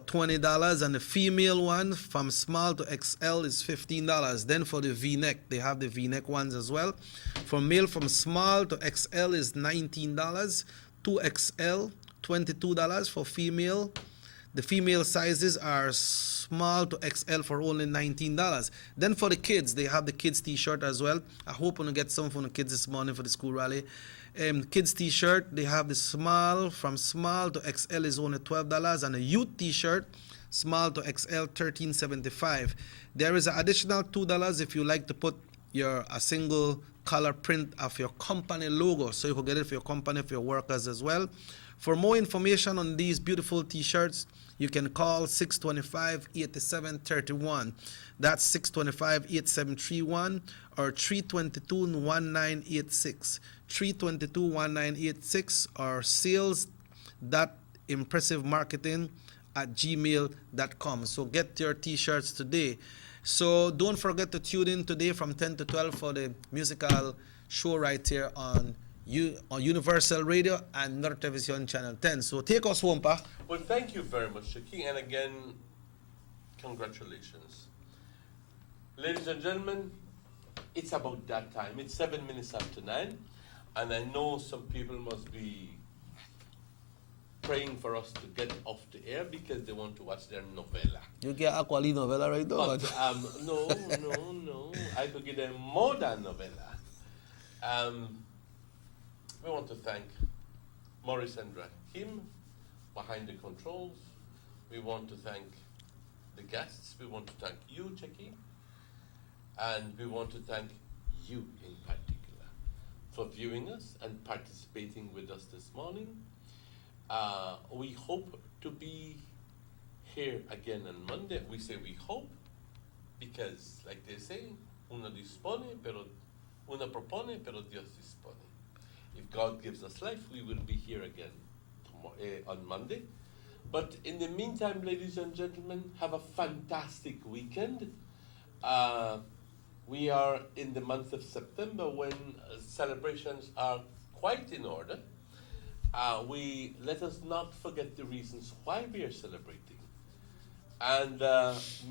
$20. And the female one from small to XL is $15. Then for the V-neck, they have the V-neck ones as well. For male from small to XL is $19, 2XL $22. For female, the female sizes are small to XL for only $19. Then for the kids, they have the kids T-shirt as well. I hope I'm gonna get some from the kids this morning for the school rally. Kids T-shirt, they have the small, from small to XL is only $12, and a youth T-shirt, small to XL, $13.75. There is an additional $2 if you like to put a single color print of your company logo, so you can get it for your company, for your workers as well. For more information on these beautiful T-shirts, you can call 625-8731. That's 625-8731 or 322-1986. 322-1986 or sales.impressivemarketing@gmail.com. So get your T-shirts today. So don't forget to tune in today from 10 to 12 for the musical show right here on Universal Radio and North Television Channel 10. So take us home, Pa. Well, thank you very much, Shaki, and again, congratulations. Ladies and gentlemen, it's about that time. It's 7 minutes after 9, and I know some people must be praying for us to get off the air because they want to watch their novella. You get Aquali novella right now? But, no. I could give them more than novella. We want to thank Maurice and Rakim behind the controls. We want to thank the guests. We want to thank you, Chucky. And we want to thank you in particular for viewing us and participating with us this morning. We hope to be here again on Monday. We say we hope because, like they say, uno dispone, uno propone, pero Dios dispone. If God gives us life, we will be here again on Monday. But in the meantime, ladies and gentlemen, have a fantastic weekend. We are in the month of September when celebrations are quite in order. Let us not forget the reasons why we are celebrating. And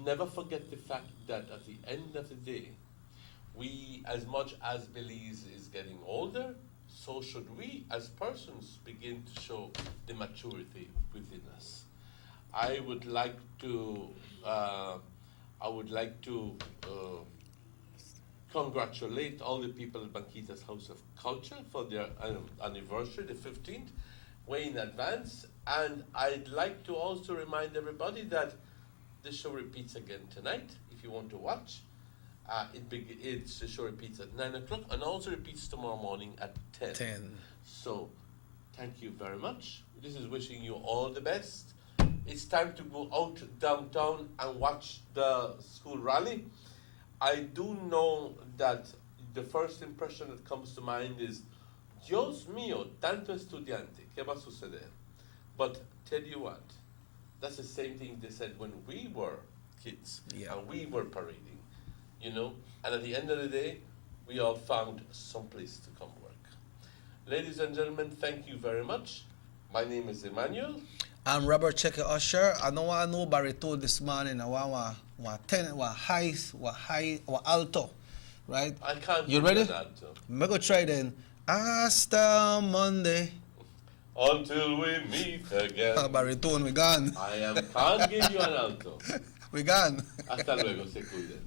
never forget the fact that at the end of the day, we, as much as Belize is getting older, so should we as persons begin to show the maturity within us. I would like to congratulate all the people at Banquita's House of Culture for their anniversary, the 15th, way in advance. And I'd like to also remind everybody that the show repeats again tonight. If you want to watch, the show repeats at 9 o'clock and also repeats tomorrow morning at 10. So, thank you very much. This is wishing you all the best. It's time to go out downtown and watch the school rally. I do know that the first impression that comes to mind is, Dios mío, tanto estudiante, ¿qué va a suceder? But tell you what, that's the same thing they said when we were kids and we were parading, you know? And at the end of the day, we all found some place to come work. Ladies and gentlemen, thank you very much. My name is Emmanuel. I'm Robert Checker Usher. I don't want no baritone this morning. I want tenor, high, alto, right? I can't. You ready? I'm gonna try then. Hasta Monday. Until we meet again. Baritone, we gone. Can't give you an alto. We gone. Hasta luego, se cuiden.